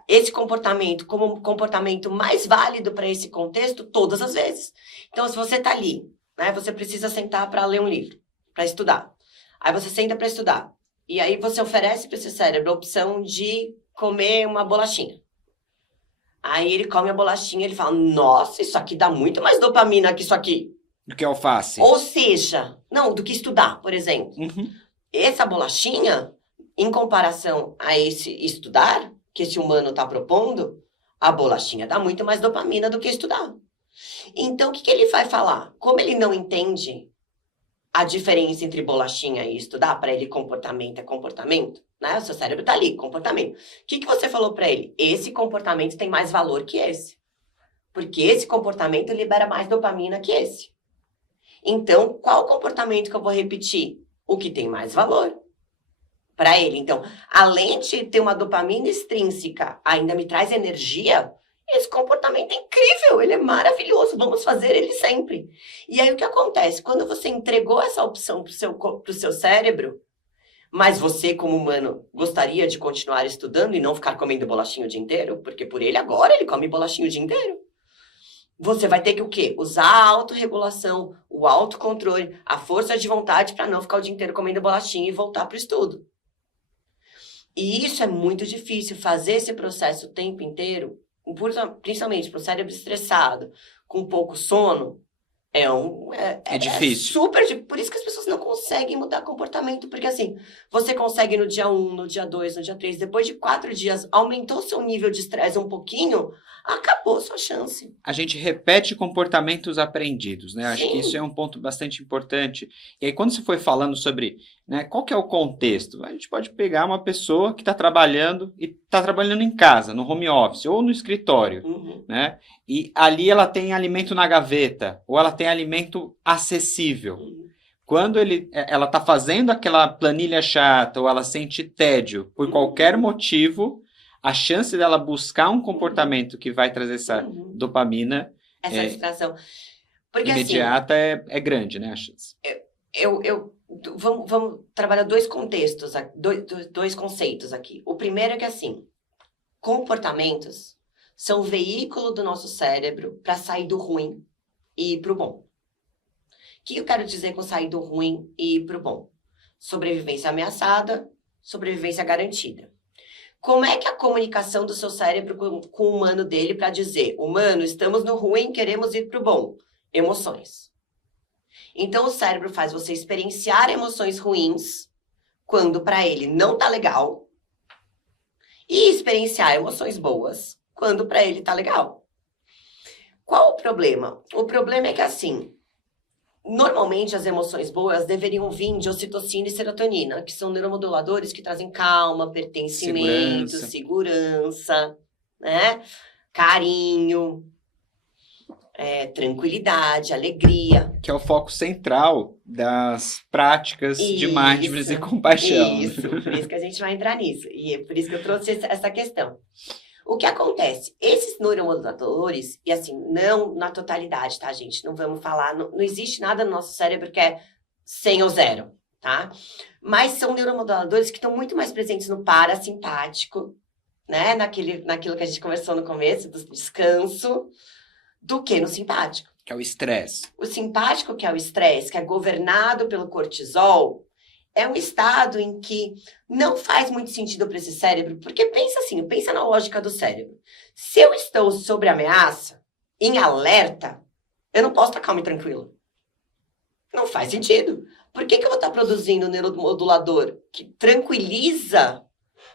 esse comportamento como um comportamento mais válido para esse contexto todas as vezes. Então, se você está ali, né, você precisa sentar para ler um livro, para estudar. Aí você senta para estudar. E aí você oferece para esse cérebro a opção de comer uma bolachinha. Aí ele come a bolachinha e ele fala, nossa, isso aqui dá muito mais dopamina que isso aqui. Do que alface. Ou seja, não, do que estudar, por exemplo. Uhum. Essa bolachinha, em comparação a esse estudar, que esse humano está propondo, a bolachinha dá muito mais dopamina do que estudar. Então, o que ele vai falar? Como ele não entende a diferença entre bolachinha e estudar, para ele comportamento é comportamento, né? O seu cérebro está ali, comportamento. O que você falou para ele? Esse comportamento tem mais valor que esse. Porque esse comportamento libera mais dopamina que esse. Então, qual comportamento que eu vou repetir? O que tem mais valor para ele. Então, além de ter uma dopamina extrínseca, ainda me traz energia, esse comportamento é incrível, ele é maravilhoso, vamos fazer ele sempre. E aí o que acontece? Quando você entregou essa opção para o seu cérebro, mas você, como humano, gostaria de continuar estudando e não ficar comendo bolachinho o dia inteiro, porque por ele agora ele come bolachinho o dia inteiro. Você vai ter que o quê? Usar a autorregulação, o autocontrole, a força de vontade para não ficar o dia inteiro comendo bolachinho e voltar para o estudo. E isso é muito difícil, fazer esse processo o tempo inteiro, principalmente para o cérebro estressado, com pouco sono, é difícil. Por isso que as pessoas não conseguem mudar comportamento, porque assim, você consegue no dia 1, no dia 2, no dia 3, depois de 4 dias, aumentou seu nível de estresse um pouquinho, acabou sua chance. A gente repete comportamentos aprendidos, né? Acho que isso é um ponto bastante importante. E aí, quando você foi falando sobre, né, qual que é o contexto, a gente pode pegar uma pessoa que está trabalhando e está trabalhando em casa, no home office ou no escritório, né? E ali ela tem alimento na gaveta, ou ela tem alimento acessível. Quando ela está fazendo aquela planilha chata, ou ela sente tédio por qualquer motivo, a chance dela buscar um comportamento que vai trazer essa dopamina essa distração. Porque, imediata assim, é grande, né, a chance? Vamos trabalhar dois contextos, dois conceitos aqui. O primeiro é que, assim, comportamentos são o veículo do nosso cérebro para sair do ruim e ir para o bom. O que eu quero dizer com sair do ruim e ir para o bom? Sobrevivência ameaçada, sobrevivência garantida. Como é que a comunicação do seu cérebro com o humano dele para dizer, humano, estamos no ruim, queremos ir para o bom? Emoções. Então o cérebro faz você experienciar emoções ruins, quando para ele não tá legal, e experienciar emoções boas, quando para ele tá legal. Qual o problema? O problema é que assim, normalmente as emoções boas deveriam vir de ocitocina e serotonina, que são neuromoduladores que trazem calma, pertencimento, segurança, né? Carinho, tranquilidade, alegria. Que é o foco central das práticas de mindfulness e compaixão. Isso, por isso que a gente vai entrar nisso. E é por isso que eu trouxe essa questão. O que acontece? Esses neuromoduladores, e assim, não na totalidade, tá, gente? Não vamos falar, não existe nada no nosso cérebro que é 100 ou 0, tá? Mas são neuromoduladores que estão muito mais presentes no parasimpático, né? Naquilo que a gente conversou no começo, do descanso, do que no simpático. Que é o estresse. O simpático, que é o estresse, que é governado pelo cortisol, é um estado em que não faz muito sentido para esse cérebro, porque pensa assim, pensa na lógica do cérebro. Se eu estou sob ameaça, em alerta, eu não posso estar calmo e tranquilo. Não faz sentido. Por que eu vou estar produzindo um neuromodulador que tranquiliza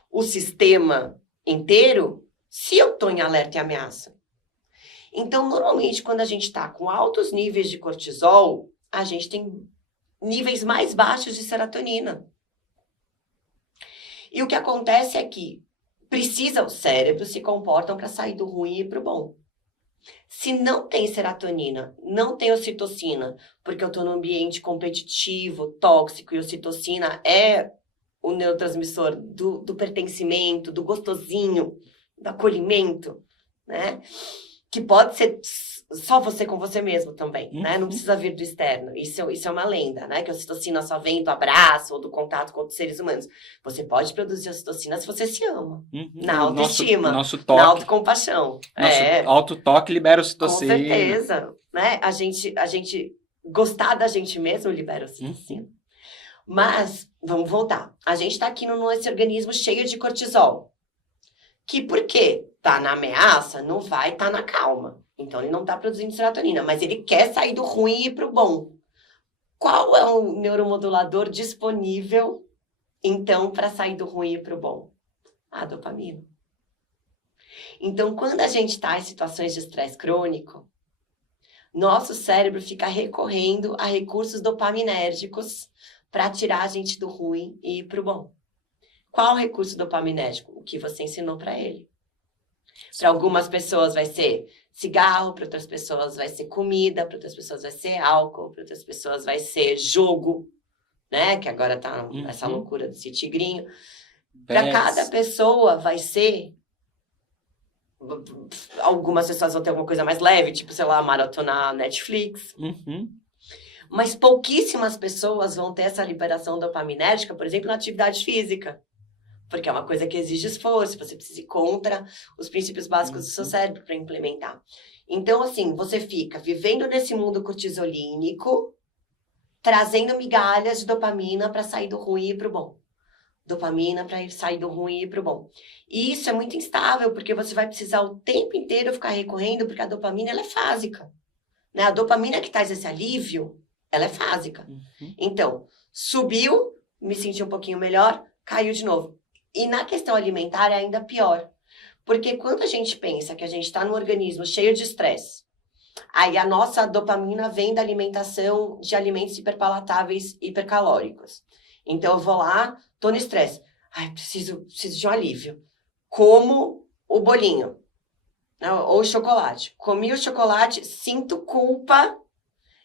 o sistema inteiro se eu estou em alerta e ameaça? Então, normalmente, quando a gente está com altos níveis de cortisol, a gente tem níveis mais baixos de serotonina. E o que acontece é que os cérebros se comportam para sair do ruim e ir para o bom. Se não tem serotonina, não tem ocitocina, porque eu estou num ambiente competitivo, tóxico, e ocitocina é o neurotransmissor do pertencimento, do gostosinho, do acolhimento, né? Que pode ser só você com você mesmo também, né? Não precisa vir do externo. Isso é uma lenda, né? Que a ocitocina só vem do abraço ou do contato com outros seres humanos. Você pode produzir ocitocina se você se ama. Na autoestima, nosso toque, na autocompaixão. Nosso autotoque libera ocitocina. Com certeza, né? A gente gostar da gente mesmo libera ocitocina. Mas, vamos voltar. A gente está aqui nesse organismo cheio de cortisol. Que por quê? Tá na ameaça, não vai estar na calma. Então, ele não está produzindo serotonina, mas ele quer sair do ruim e ir para o bom. Qual é o neuromodulador disponível, então, para sair do ruim e ir para o bom? A dopamina. Então, quando a gente está em situações de estresse crônico, nosso cérebro fica recorrendo a recursos dopaminérgicos para tirar a gente do ruim e ir para o bom. Qual o recurso dopaminérgico? O que você ensinou para ele. Para algumas pessoas vai ser cigarro, para outras pessoas vai ser comida, para outras pessoas vai ser álcool, para outras pessoas vai ser jogo, né? Que agora tá essa loucura desse tigrinho. Para cada pessoa vai ser... Algumas pessoas vão ter alguma coisa mais leve, tipo, sei lá, maratonar Netflix. Mas pouquíssimas pessoas vão ter essa liberação dopaminérgica, por exemplo, na atividade física. Porque é uma coisa que exige esforço, você precisa ir contra os princípios básicos do seu cérebro para implementar. Então, assim, você fica vivendo nesse mundo cortisolínico, trazendo migalhas de dopamina para sair do ruim e ir para o bom. Dopamina para sair do ruim e ir para o bom. E isso é muito instável, porque você vai precisar o tempo inteiro ficar recorrendo, porque a dopamina ela é fásica. Né? A dopamina que traz esse alívio, ela é fásica. Então, subiu, me senti um pouquinho melhor, caiu de novo. E na questão alimentar é ainda pior. Porque quando a gente pensa que a gente está num organismo cheio de estresse, aí a nossa dopamina vem da alimentação de alimentos hiperpalatáveis, hipercalóricos. Então eu vou lá, tô no estresse. Ai, preciso de um alívio. Como o bolinho, né? Ou o chocolate. Comi o chocolate, sinto culpa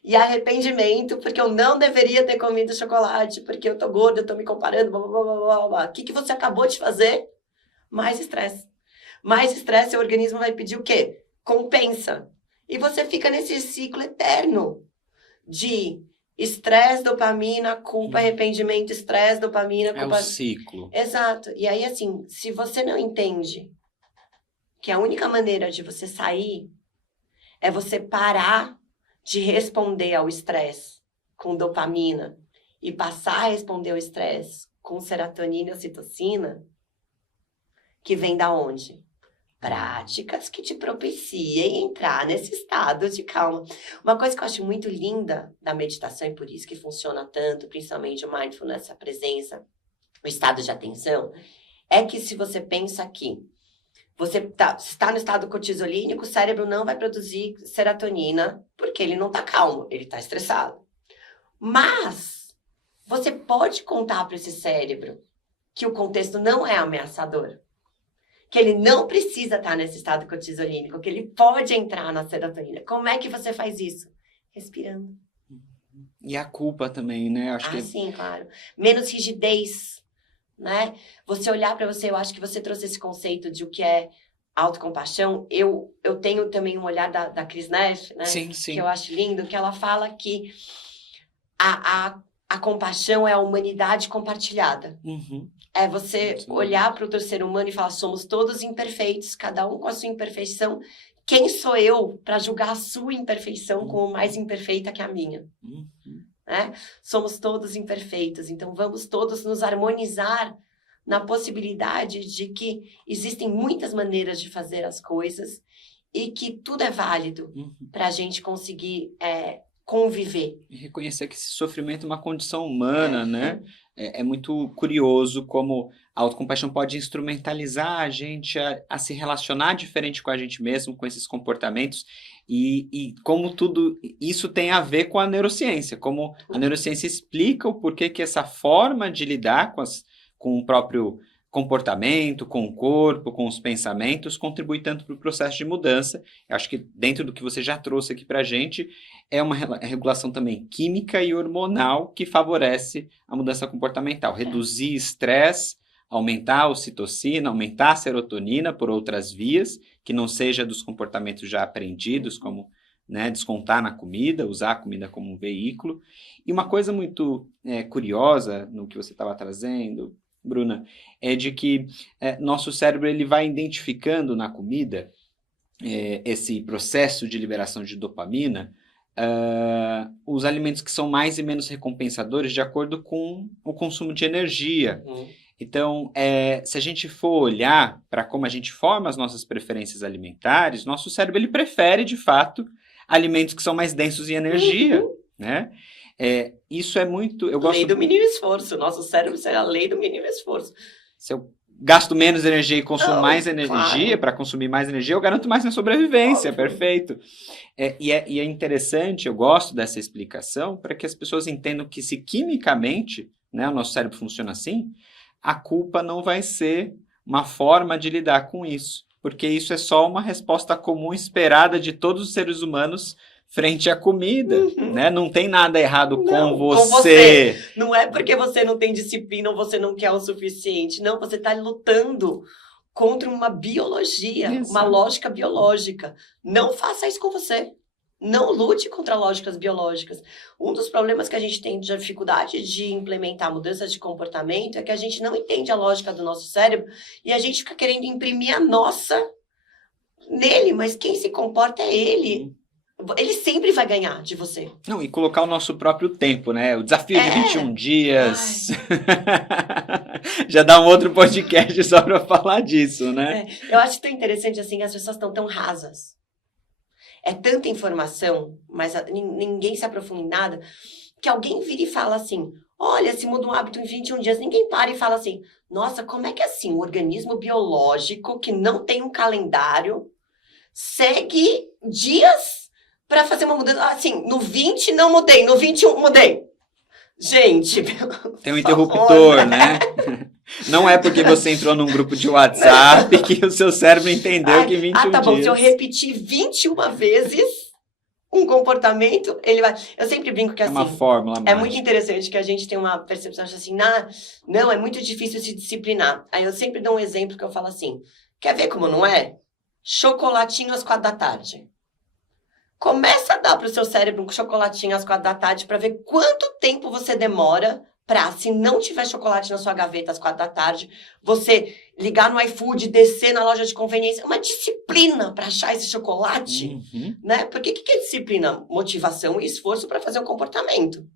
e arrependimento, porque eu não deveria ter comido chocolate, porque eu tô gorda, eu tô me comparando, blá, blá, blá, blá, blá. O que você acabou de fazer? Mais estresse. Mais estresse, seu organismo vai pedir o quê? Compensa. E você fica nesse ciclo eterno de estresse, dopamina, culpa, arrependimento, estresse, dopamina, culpa... É o ciclo. Exato. E aí, assim, se você não entende que a única maneira de você sair é você parar de responder ao estresse com dopamina e passar a responder ao estresse com serotonina e ocitocina, que vem da onde? Práticas que te propiciem entrar nesse estado de calma. Uma coisa que eu acho muito linda da meditação, e por isso que funciona tanto, principalmente o mindfulness, a presença, o estado de atenção, é que se você pensa que você está no estado cortisolínico, o cérebro não vai produzir serotonina, porque ele não está calmo, ele está estressado. Mas você pode contar para esse cérebro que o contexto não é ameaçador, que ele não precisa estar nesse estado cortisolínico, que ele pode entrar na serotonina. Como é que você faz isso? Respirando. E a culpa também, né? Acho que... sim, claro. Menos rigidez, né? Você olhar para você, eu acho que você trouxe esse conceito de o que é autocompaixão. Eu tenho também um olhar da Chris Neff, né? Sim, sim. Que eu acho lindo, que ela fala que a compaixão é a humanidade compartilhada. Uhum. É você olhar para o outro ser humano e falar, somos todos imperfeitos, cada um com a sua imperfeição. Quem sou eu para julgar a sua imperfeição como mais imperfeita que a minha? Né? Somos todos imperfeitos, então vamos todos nos harmonizar na possibilidade de que existem muitas maneiras de fazer as coisas e que tudo é válido para a gente conseguir conviver. E reconhecer que esse sofrimento é uma condição humana, né? É muito curioso como a autocompaixão pode instrumentalizar a gente a se relacionar diferente com a gente mesmo, com esses comportamentos, e como tudo isso tem a ver com a neurociência, como a neurociência explica o porquê que essa forma de lidar com o próprio comportamento, com o corpo, com os pensamentos, contribui tanto para o processo de mudança. Eu acho que dentro do que você já trouxe aqui para a gente, é uma regulação também química e hormonal que favorece a mudança comportamental. Reduzir estresse, aumentar a ocitocina, aumentar a serotonina por outras vias, que não seja dos comportamentos já aprendidos, como, né, descontar na comida, usar a comida como um veículo. E uma coisa muito curiosa no que você estava trazendo, Bruna, é de que nosso cérebro ele vai identificando na comida esse processo de liberação de dopamina, os alimentos que são mais e menos recompensadores de acordo com o consumo de energia. Então, se a gente for olhar para como a gente forma as nossas preferências alimentares, nosso cérebro ele prefere, de fato, alimentos que são mais densos em energia, né? Isso é muito... Lei do mínimo esforço. Nosso cérebro será a lei do mínimo esforço. Se eu gasto menos energia e consumo mais energia, para consumir mais energia, eu garanto mais minha sobrevivência, perfeito. E é interessante, eu gosto dessa explicação, para que as pessoas entendam que se quimicamente, né, o nosso cérebro funciona assim, a culpa não vai ser uma forma de lidar com isso, porque isso é só uma resposta comum esperada de todos os seres humanos frente à comida, né? Não tem nada errado com você. Não é porque você não tem disciplina ou você não quer o suficiente. Não, você está lutando contra uma biologia, uma lógica biológica. Não faça isso com você. Não lute contra lógicas biológicas. Um dos problemas que a gente tem de dificuldade de implementar mudanças de comportamento é que a gente não entende a lógica do nosso cérebro e a gente fica querendo imprimir a nossa nele, mas quem se comporta é ele. Ele sempre vai ganhar de você. Não, e colocar o nosso próprio tempo, né? O desafio de 21 dias. Já dá um outro podcast só para falar disso, né? Eu acho tão interessante assim, as pessoas estão tão rasas. É tanta informação, mas ninguém se aprofunda em nada, que alguém vira e fala assim, olha, se muda um hábito em 21 dias, ninguém para e fala assim, nossa, como é que assim, um organismo biológico que não tem um calendário segue dias para fazer uma mudança? Assim, no 20 não mudei, no 21 mudei. Gente, tem um interruptor, né? Não é porque você entrou num grupo de WhatsApp que o seu cérebro entendeu que 21 dias... tá bom, se eu repetir 21 vezes um comportamento, ele vai... Eu sempre brinco que assim... É uma fórmula mágica. É muito interessante que a gente tem uma percepção de assim, não, é muito difícil se disciplinar. Aí eu sempre dou um exemplo que eu falo assim, quer ver como não é? Chocolatinho às 4h. Começa a dar para o seu cérebro um chocolatinho às 4h para ver quanto tempo você demora pra, se não tiver chocolate na sua gaveta às 4 da tarde, você ligar no iFood, descer na loja de conveniência. Uma disciplina para achar esse chocolate, né? Porque o que é disciplina? Motivação e esforço para fazer um comportamento.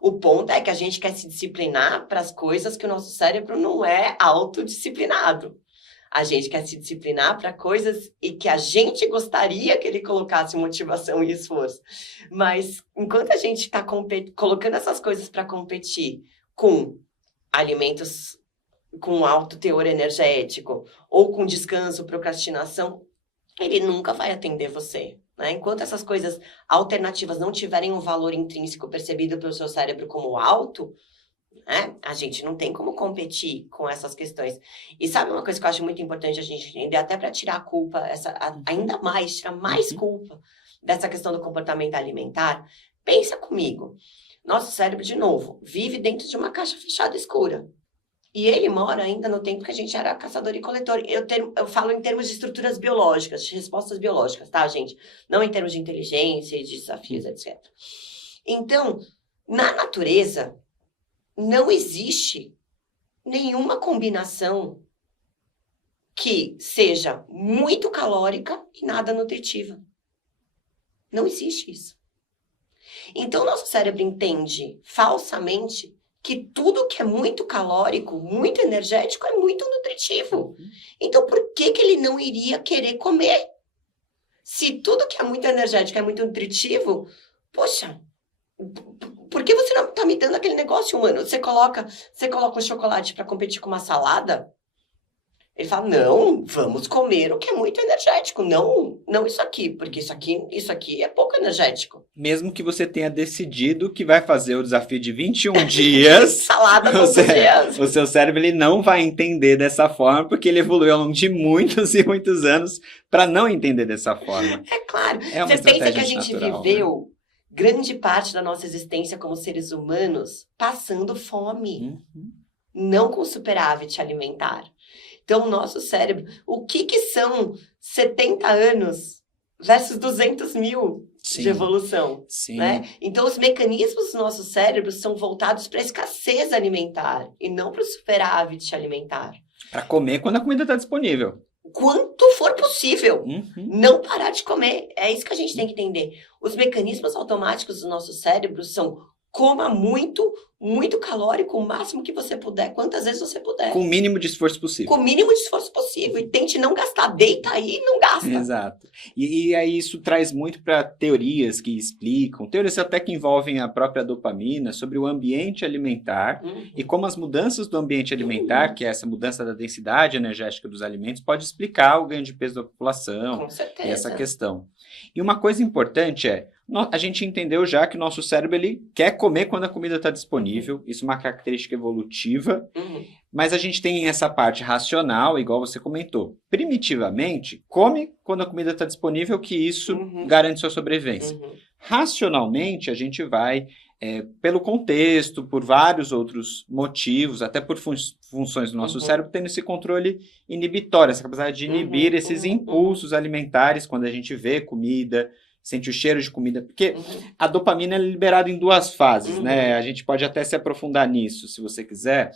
O ponto é que a gente quer se disciplinar para as coisas que o nosso cérebro não é autodisciplinado. A gente quer se disciplinar para coisas e que a gente gostaria que ele colocasse motivação e esforço. Mas enquanto a gente está colocando essas coisas para competir com alimentos com alto teor energético ou com descanso, procrastinação, ele nunca vai atender você. Né? Enquanto essas coisas alternativas não tiverem um valor intrínseco percebido pelo seu cérebro como alto, né? A gente não tem como competir com essas questões. E sabe uma coisa que eu acho muito importante a gente entender, até para tirar a culpa, ainda mais, tirar mais culpa dessa questão do comportamento alimentar? Pensa comigo. Nosso cérebro, de novo, vive dentro de uma caixa fechada escura. E ele mora ainda no tempo que a gente era caçador e coletor. Eu falo em termos de estruturas biológicas, de respostas biológicas, tá, gente? Não em termos de inteligência e de desafios, etc. Então, na natureza, não existe nenhuma combinação que seja muito calórica e nada nutritiva. Não existe isso. Então, nosso cérebro entende falsamente que tudo que é muito calórico, muito energético, é muito nutritivo. Então, por que ele não iria querer comer? Se tudo que é muito energético é muito nutritivo, poxa, por que você não está me dando aquele negócio humano? Você coloca um chocolate para competir com uma salada? Ele fala, não, vamos comer o que é muito energético, não isso aqui, porque isso aqui é pouco energético. Mesmo que você tenha decidido que vai fazer o desafio de 21 dias, salada todos os dias. O seu cérebro ele não vai entender dessa forma, porque ele evoluiu ao longo de muitos e muitos anos para não entender dessa forma. É claro. É uma você pensa que a gente natural, viveu, né? Grande parte da nossa existência como seres humanos passando fome, não com superávit alimentar. Então, o nosso cérebro, o que são 70 anos versus 200 mil de evolução? Sim. Né? Então, os mecanismos do nosso cérebro são voltados para a escassez alimentar e não para o superávit alimentar. Para comer quando a comida está disponível. Quanto for possível, não parar de comer. É isso que a gente tem que entender. Os mecanismos automáticos do nosso cérebro são coma muito, muito calórico, o máximo que você puder, quantas vezes você puder. Com o mínimo de esforço possível. Com o mínimo de esforço possível. E tente não gastar. Deita aí e não gasta. Exato. E aí isso traz muito para teorias que explicam, teorias até que envolvem a própria dopamina, sobre o ambiente alimentar e como as mudanças do ambiente alimentar, que é essa mudança da densidade energética dos alimentos, pode explicar o ganho de peso da população. Com certeza. E essa questão. E uma coisa importante é, a gente entendeu já que o nosso cérebro ele quer comer quando a comida está disponível, isso é uma característica evolutiva, mas a gente tem essa parte racional, igual você comentou. Primitivamente, come quando a comida está disponível, que isso garante sua sobrevivência. Racionalmente, a gente vai, pelo contexto, por vários outros motivos, até por funções do nosso cérebro, tendo esse controle inibitório, essa capacidade de inibir esses impulsos alimentares quando a gente vê comida, sente o cheiro de comida, porque a dopamina é liberada em duas fases, né? A gente pode até se aprofundar nisso, se você quiser,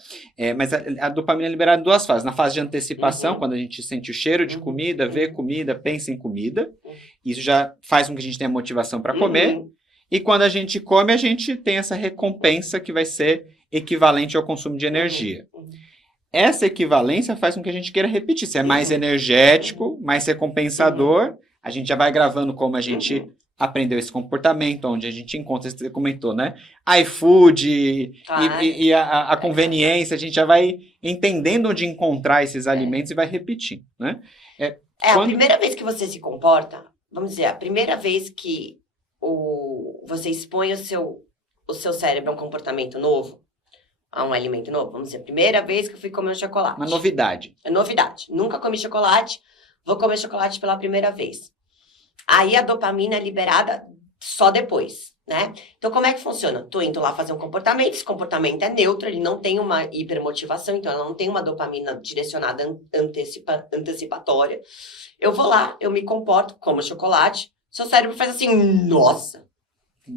mas a dopamina é liberada em duas fases. Na fase de antecipação, quando a gente sente o cheiro de comida, vê comida, pensa em comida, isso já faz com que a gente tenha motivação para comer, e quando a gente come, a gente tem essa recompensa que vai ser equivalente ao consumo de energia. Essa equivalência faz com que a gente queira repetir. Se é mais energético, mais recompensador, a gente já vai gravando como a gente aprendeu esse comportamento, onde a gente encontra, você comentou, né? iFood e a conveniência, a gente já vai entendendo onde encontrar esses alimentos e vai repetir, né? A primeira vez que você se comporta, vamos dizer, a primeira vez que você expõe o seu cérebro a um comportamento novo, a um alimento novo, vamos dizer, a primeira vez que eu fui comer um chocolate. Uma novidade. É novidade. Nunca comi chocolate, vou comer chocolate pela primeira vez. Aí a dopamina é liberada só depois, né? Então, como é que funciona? Tô indo lá fazer um comportamento, esse comportamento é neutro, ele não tem uma hipermotivação, então ela não tem uma dopamina direcionada antecipatória. Eu vou lá, eu me comporto, como chocolate, seu cérebro faz assim, nossa,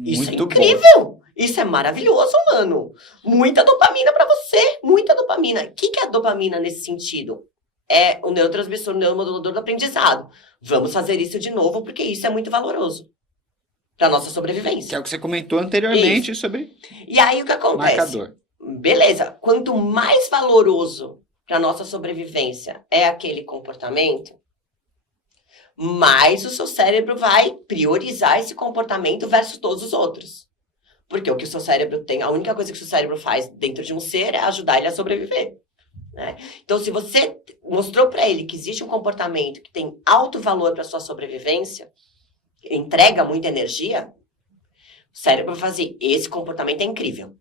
isso é incrível! Isso é maravilhoso, mano. Muita dopamina pra você, muita dopamina. O que é a dopamina nesse sentido? É o neurotransmissor, o neuromodulador do aprendizado. Vamos fazer isso de novo, porque isso é muito valoroso pra nossa sobrevivência. Que é o que você comentou anteriormente Isso. sobre E aí, o que acontece? marcador. Beleza, quanto mais valoroso pra nossa sobrevivência é aquele comportamento, mais o seu cérebro vai priorizar esse comportamento versus todos os outros. Porque o que o seu cérebro tem, a única coisa que o seu cérebro faz dentro de um ser é ajudar ele a sobreviver. Né? Então, se você mostrou para ele que existe um comportamento que tem alto valor para sua sobrevivência, entrega muita energia, o cérebro vai fazer, esse comportamento é incrível.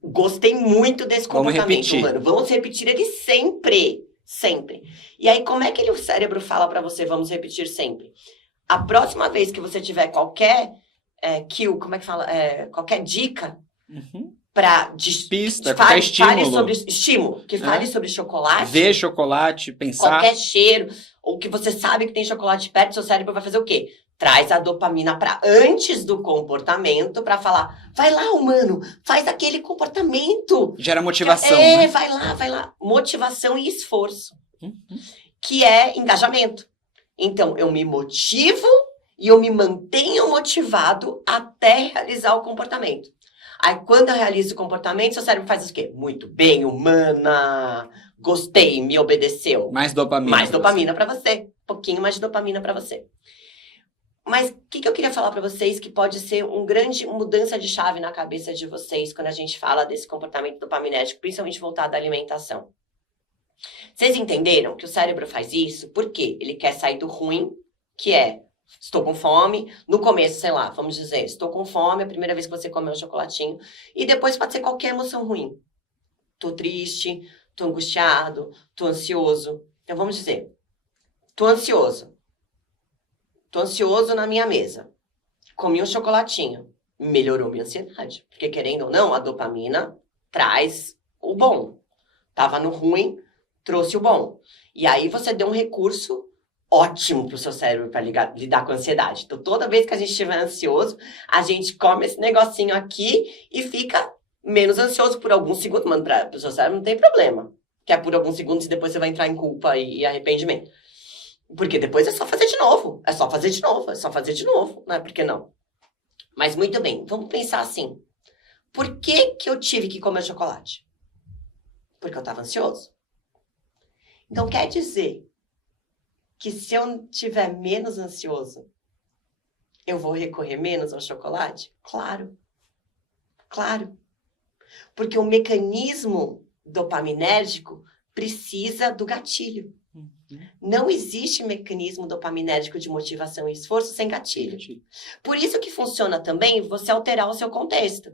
Gostei muito desse comportamento, humano. Vamos repetir ele sempre. Sempre. E aí, como é que o cérebro fala para você, vamos repetir sempre? A próxima vez que você tiver qualquer kill, como é que fala? Qualquer dica para pista, qualquer estímulo. Fale sobre estímulo, que fale sobre chocolate. Ver chocolate, pensar. Qualquer cheiro, ou que você sabe que tem chocolate perto, seu cérebro vai fazer o quê? Traz a dopamina para antes do comportamento para falar, vai lá, humano, faz aquele comportamento. Gera motivação. Né? Vai lá. Motivação e esforço. Que é engajamento. Então, eu me motivo e eu me mantenho motivado até realizar o comportamento. Aí, quando eu realizo o comportamento, seu cérebro faz o quê? Muito bem, humana. Gostei, me obedeceu. Mais dopamina. Mais dopamina para você. Um pouquinho mais de dopamina para você. Mas o que eu queria falar para vocês que pode ser uma grande mudança de chave na cabeça de vocês quando a gente fala desse comportamento dopaminérgico, principalmente voltado à alimentação. Vocês entenderam que o cérebro faz isso porque ele quer sair do ruim, que é, estou com fome, no começo, sei lá, vamos dizer, estou com fome, a primeira vez que você comeu um chocolatinho, e depois pode ser qualquer emoção ruim. Tô triste, tô angustiado, tô ansioso. Então vamos dizer, tô ansioso. Tô ansioso na minha mesa. Comi um chocolatinho. Melhorou minha ansiedade. Porque, querendo ou não, a dopamina traz o bom. Tava no ruim, trouxe o bom. E aí você deu um recurso ótimo pro seu cérebro para lidar com a ansiedade. Então, toda vez que a gente estiver ansioso, a gente come esse negocinho aqui e fica menos ansioso por alguns segundos. Mano, pro seu cérebro não tem problema. Que é por alguns segundos e depois você vai entrar em culpa e arrependimento. Porque depois é só fazer de novo. É só fazer de novo. Não é? Por que não? Mas muito bem, vamos pensar assim. Por que eu tive que comer chocolate? Porque eu estava ansioso. Então quer dizer que se eu estiver menos ansioso, eu vou recorrer menos ao chocolate? Claro. Porque o mecanismo dopaminérgico precisa do gatilho. Não existe mecanismo dopaminérgico de motivação e esforço sem gatilho. Por isso que funciona também você alterar o seu contexto.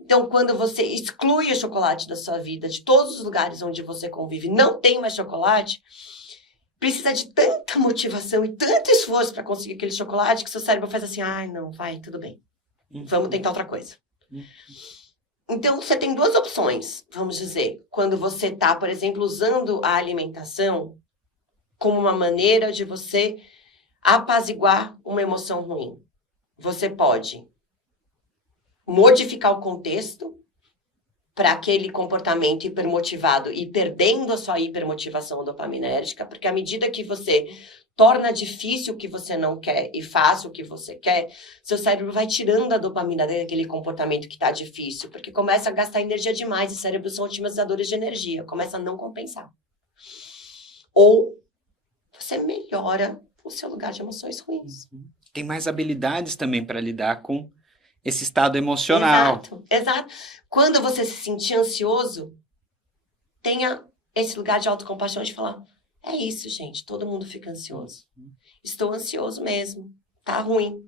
Então, quando você exclui o chocolate da sua vida, de todos os lugares onde você convive, não tem mais chocolate, precisa de tanta motivação e tanto esforço para conseguir aquele chocolate que seu cérebro faz assim, não, vai, tudo bem. Vamos tentar outra coisa. Então, você tem duas opções, vamos dizer. Quando você está, por exemplo, usando a alimentação como uma maneira de você apaziguar uma emoção ruim. Você pode modificar o contexto para aquele comportamento hipermotivado e perdendo a sua hipermotivação dopaminérgica, porque à medida que você torna difícil o que você não quer e faz o que você quer, seu cérebro vai tirando a dopamina daquele comportamento que está difícil, porque começa a gastar energia demais, e cérebros são otimizadores de energia, começa a não compensar. Ou você melhora o seu lugar de emoções ruins. Tem mais habilidades também para lidar com esse estado emocional. Exato. Quando você se sentir ansioso, tenha esse lugar de autocompaixão de falar, é isso, gente, todo mundo fica ansioso. Estou ansioso mesmo. Tá ruim,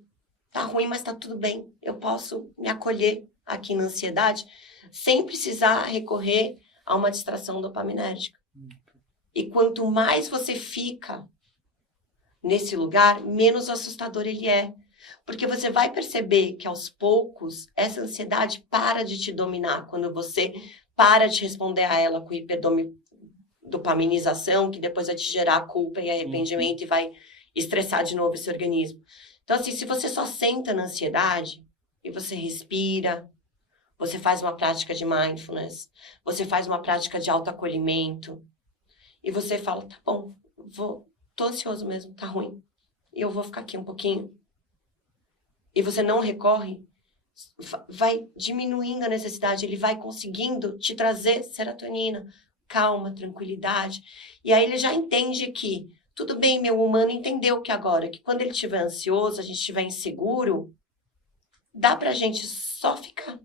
mas tá tudo bem. Eu posso me acolher aqui na ansiedade sem precisar recorrer a uma distração dopaminérgica. E quanto mais você fica nesse lugar, menos assustador ele é. Porque você vai perceber que, aos poucos, essa ansiedade para de te dominar. Quando você para de responder a ela com hiperdopaminização, que depois vai te gerar culpa e arrependimento e vai estressar de novo esse organismo. Então, assim, se você só senta na ansiedade e você respira, você faz uma prática de mindfulness, você faz uma prática de autoacolhimento, e você fala, tá bom, tô ansioso mesmo, tá ruim, e eu vou ficar aqui um pouquinho. E você não recorre, vai diminuindo a necessidade, ele vai conseguindo te trazer serotonina, calma, tranquilidade. E aí ele já entende que, tudo bem, meu humano entendeu que agora, que quando ele estiver ansioso, a gente estiver inseguro, dá pra gente só ficar.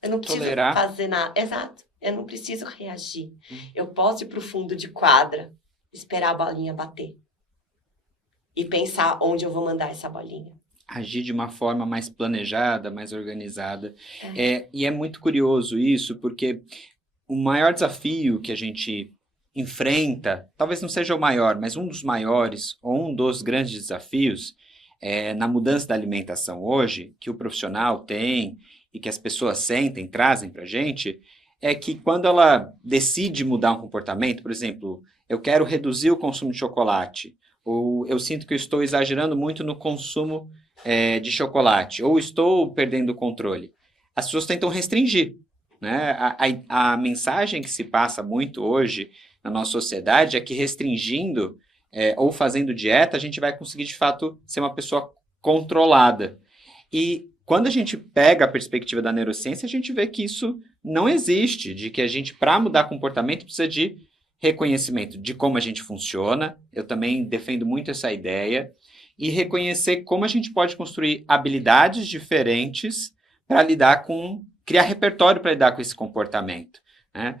Eu não preciso Tolerar. fazer nada. Exato. Eu não preciso reagir. Eu posso ir pro fundo de quadra, esperar a bolinha bater. E pensar onde eu vou mandar essa bolinha. Agir de uma forma mais planejada, mais organizada. E é muito curioso isso, porque o maior desafio que a gente enfrenta, talvez não seja o maior, mas um dos maiores, ou um dos grandes desafios na mudança da alimentação hoje, que o profissional tem e que as pessoas sentem, trazem para a gente, é que quando ela decide mudar um comportamento, por exemplo, eu quero reduzir o consumo de chocolate, ou eu sinto que eu estou exagerando muito no consumo de chocolate, ou estou perdendo o controle. As pessoas tentam restringir, né? A mensagem que se passa muito hoje na nossa sociedade é que restringindo ou fazendo dieta, a gente vai conseguir, de fato, ser uma pessoa controlada. E quando a gente pega a perspectiva da neurociência, a gente vê que isso não existe, de que a gente, para mudar comportamento, precisa de reconhecimento de como a gente funciona. Eu também defendo muito essa ideia. E reconhecer como a gente pode construir habilidades diferentes para criar repertório para lidar com esse comportamento, né?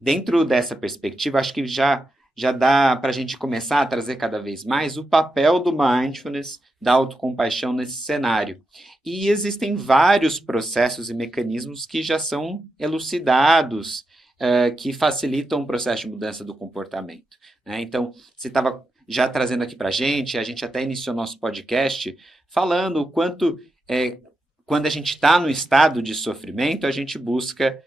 Dentro dessa perspectiva, acho que já dá para a gente começar a trazer cada vez mais o papel do mindfulness, da autocompaixão nesse cenário. E existem vários processos e mecanismos que já são elucidados, que facilitam o processo de mudança do comportamento, né? Então, você estava já trazendo aqui para a gente até iniciou nosso podcast falando o quanto, quando a gente está no estado de sofrimento, a gente busca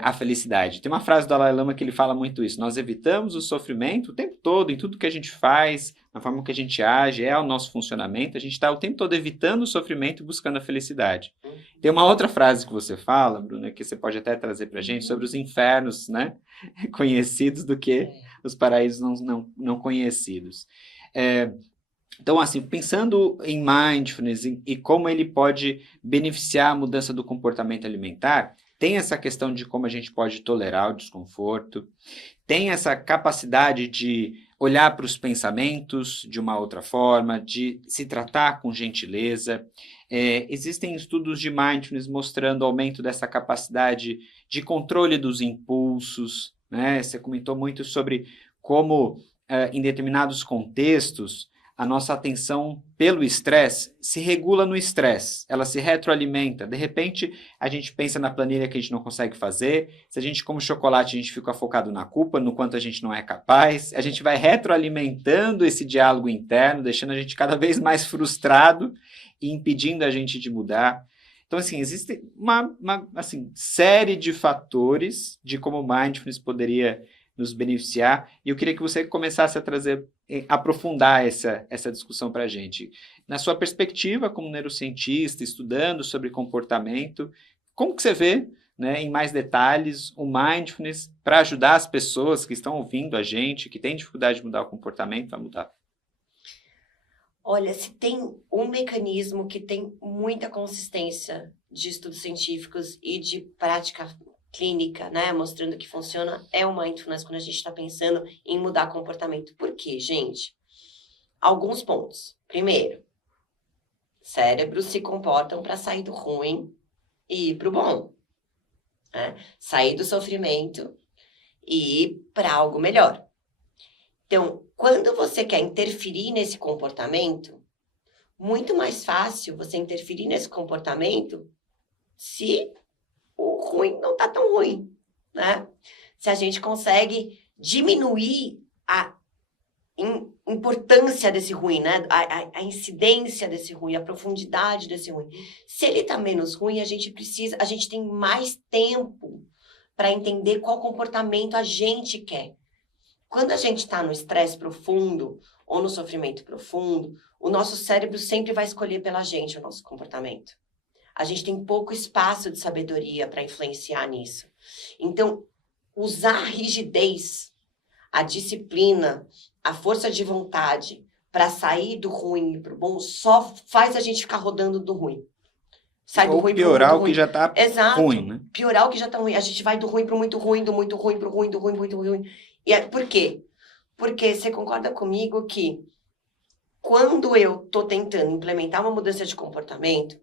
a felicidade. Tem uma frase do Dalai Lama que ele fala muito isso: nós evitamos o sofrimento o tempo todo, em tudo que a gente faz, na forma que a gente age, é o nosso funcionamento, a gente está o tempo todo evitando o sofrimento e buscando a felicidade. Tem uma outra frase que você fala, Bruna, que você pode até trazer para a gente, sobre os infernos, né, conhecidos do que os paraísos não conhecidos. Então, assim, pensando em mindfulness e como ele pode beneficiar a mudança do comportamento alimentar, tem essa questão de como a gente pode tolerar o desconforto, tem essa capacidade de olhar para os pensamentos de uma outra forma, de se tratar com gentileza. Existem estudos de mindfulness mostrando o aumento dessa capacidade de controle dos impulsos, né? Você comentou muito sobre como, em determinados contextos, a nossa atenção pelo estresse se regula no estresse, ela se retroalimenta. De repente, a gente pensa na planilha que a gente não consegue fazer, se a gente come chocolate, a gente fica focado na culpa, no quanto a gente não é capaz, a gente vai retroalimentando esse diálogo interno, deixando a gente cada vez mais frustrado e impedindo a gente de mudar. Então, assim, existe uma série de fatores de como o mindfulness poderia nos beneficiar, e eu queria que você começasse a aprofundar essa discussão para a gente. Na sua perspectiva como neurocientista, estudando sobre comportamento, como que você vê, né, em mais detalhes, o mindfulness para ajudar as pessoas que estão ouvindo a gente, que têm dificuldade de mudar o comportamento, a mudar? Olha, se tem um mecanismo que tem muita consistência de estudos científicos e de prática clínica, né, mostrando que funciona, é o mindfulness quando a gente está pensando em mudar comportamento. Por quê, gente? Alguns pontos. Primeiro, cérebros se comportam para sair do ruim e ir para o bom, né? Sair do sofrimento e ir para algo melhor. Então, quando você quer interferir nesse comportamento, muito mais fácil você interferir nesse comportamento se o ruim não tá tão ruim, né? Se a gente consegue diminuir a importância desse ruim, né? A incidência desse ruim, a profundidade desse ruim. Se ele tá menos ruim, a gente tem mais tempo para entender qual comportamento a gente quer. Quando a gente está no estresse profundo ou no sofrimento profundo, o nosso cérebro sempre vai escolher pela gente o nosso comportamento. A gente tem pouco espaço de sabedoria para influenciar nisso. Então, usar a rigidez, a disciplina, a força de vontade para sair do ruim para o bom só faz a gente ficar rodando do ruim. Sai do Ou ruim para o piorar muito o que ruim. já tá Exato. ruim, né? Piorar o que já tá ruim. A gente vai do ruim para o muito ruim, do muito ruim para o ruim, do ruim, muito ruim. E por quê? Porque você concorda comigo que quando eu tô tentando implementar uma mudança de comportamento,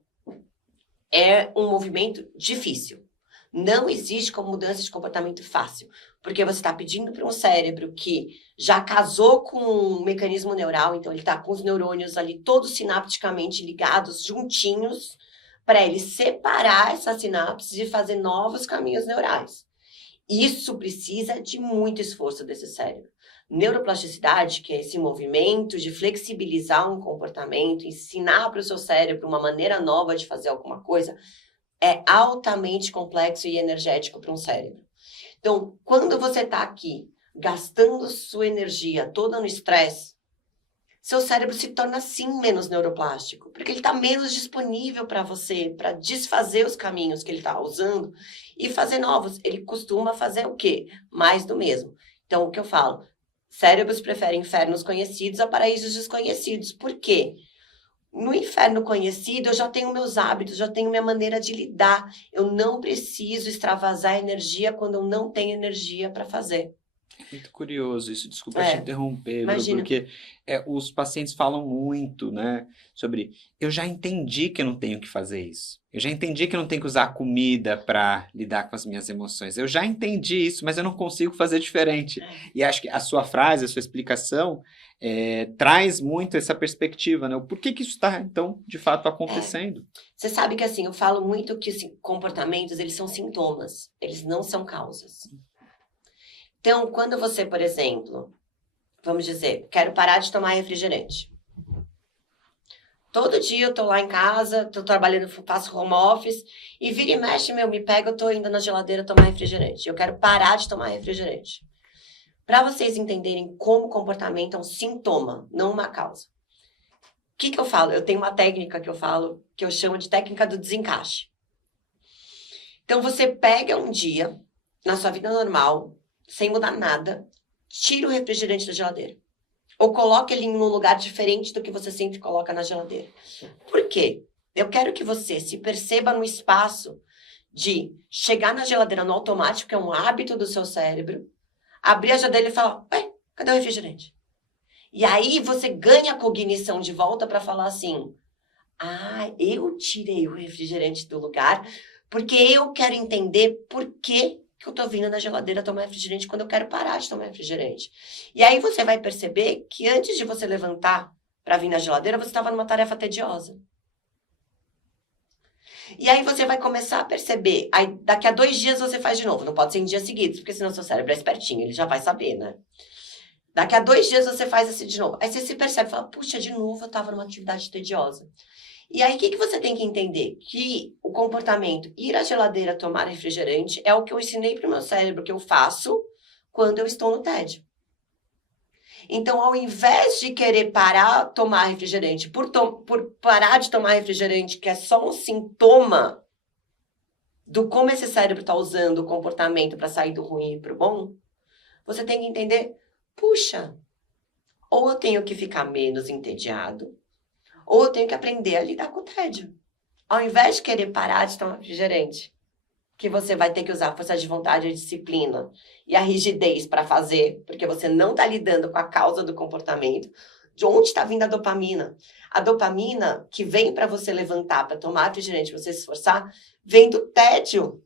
é um movimento difícil. Não existe como mudança de comportamento fácil. Porque você está pedindo para um cérebro que já casou com um mecanismo neural, então ele está com os neurônios ali todos sinapticamente ligados, juntinhos, para ele separar essas sinapses e fazer novos caminhos neurais. Isso precisa de muito esforço desse cérebro. Neuroplasticidade, que é esse movimento de flexibilizar um comportamento, ensinar para o seu cérebro uma maneira nova de fazer alguma coisa, é altamente complexo e energético para um cérebro. Então, quando você está aqui gastando sua energia toda no estresse, seu cérebro se torna, sim, menos neuroplástico, porque ele está menos disponível para você, para desfazer os caminhos que ele está usando e fazer novos. Ele costuma fazer o quê? Mais do mesmo. Então, o que eu falo? Cérebros preferem infernos conhecidos a paraísos desconhecidos. Por quê? No inferno conhecido, eu já tenho meus hábitos, já tenho minha maneira de lidar. Eu não preciso extravasar energia quando eu não tenho energia para fazer. Muito curioso isso, desculpa te interromper, imagina. porque os pacientes falam muito, né, sobre eu já entendi que eu não tenho que fazer isso, eu já entendi que eu não tenho que usar a comida para lidar com as minhas emoções, eu já entendi isso, mas eu não consigo fazer diferente. E acho que a sua frase, a sua explicação traz muito essa perspectiva, né, o porquê que isso está, então, de fato acontecendo. Você sabe que, assim, eu falo muito que os comportamentos, eles são sintomas, eles não são causas. Então, quando você, por exemplo, vamos dizer, quero parar de tomar refrigerante. Todo dia eu tô lá em casa, tô trabalhando, faço home office, e vira e mexe, me pega, eu tô indo na geladeira tomar refrigerante. Eu quero parar de tomar refrigerante. Para vocês entenderem como o comportamento é um sintoma, não uma causa. O que eu falo? Eu tenho uma técnica que eu falo, que eu chamo de técnica do desencaixe. Então, você pega um dia, na sua vida normal, sem mudar nada, tira o refrigerante da geladeira. Ou coloque ele em um lugar diferente do que você sempre coloca na geladeira. Por quê? Eu quero que você se perceba no espaço de chegar na geladeira no automático, que é um hábito do seu cérebro, abrir a geladeira e falar, ué, cadê o refrigerante? E aí você ganha a cognição de volta para falar assim, eu tirei o refrigerante do lugar porque eu quero entender por que eu tô vindo na geladeira tomar refrigerante quando eu quero parar de tomar refrigerante. E aí você vai perceber que antes de você levantar para vir na geladeira, você estava numa tarefa tediosa. E aí você vai começar a perceber, aí daqui a 2 dias você faz de novo, não pode ser em dias seguidos, porque senão seu cérebro é espertinho, ele já vai saber, né? Daqui a 2 dias você faz assim de novo. Aí você se percebe, fala, puxa, de novo eu estava numa atividade tediosa. E aí, o que você tem que entender? Que o comportamento ir à geladeira tomar refrigerante é o que eu ensinei para o meu cérebro que eu faço quando eu estou no tédio. Então, ao invés de querer parar de tomar refrigerante, por parar de tomar refrigerante, que é só um sintoma do como esse cérebro está usando o comportamento para sair do ruim para o bom, você tem que entender, puxa, ou eu tenho que ficar menos entediado, ou eu tenho que aprender a lidar com o tédio. Ao invés de querer parar de tomar refrigerante, que você vai ter que usar a força de vontade, a disciplina e a rigidez para fazer, porque você não está lidando com a causa do comportamento. De onde está vindo a dopamina? A dopamina que vem para você levantar, para tomar refrigerante, para você se esforçar, vem do tédio.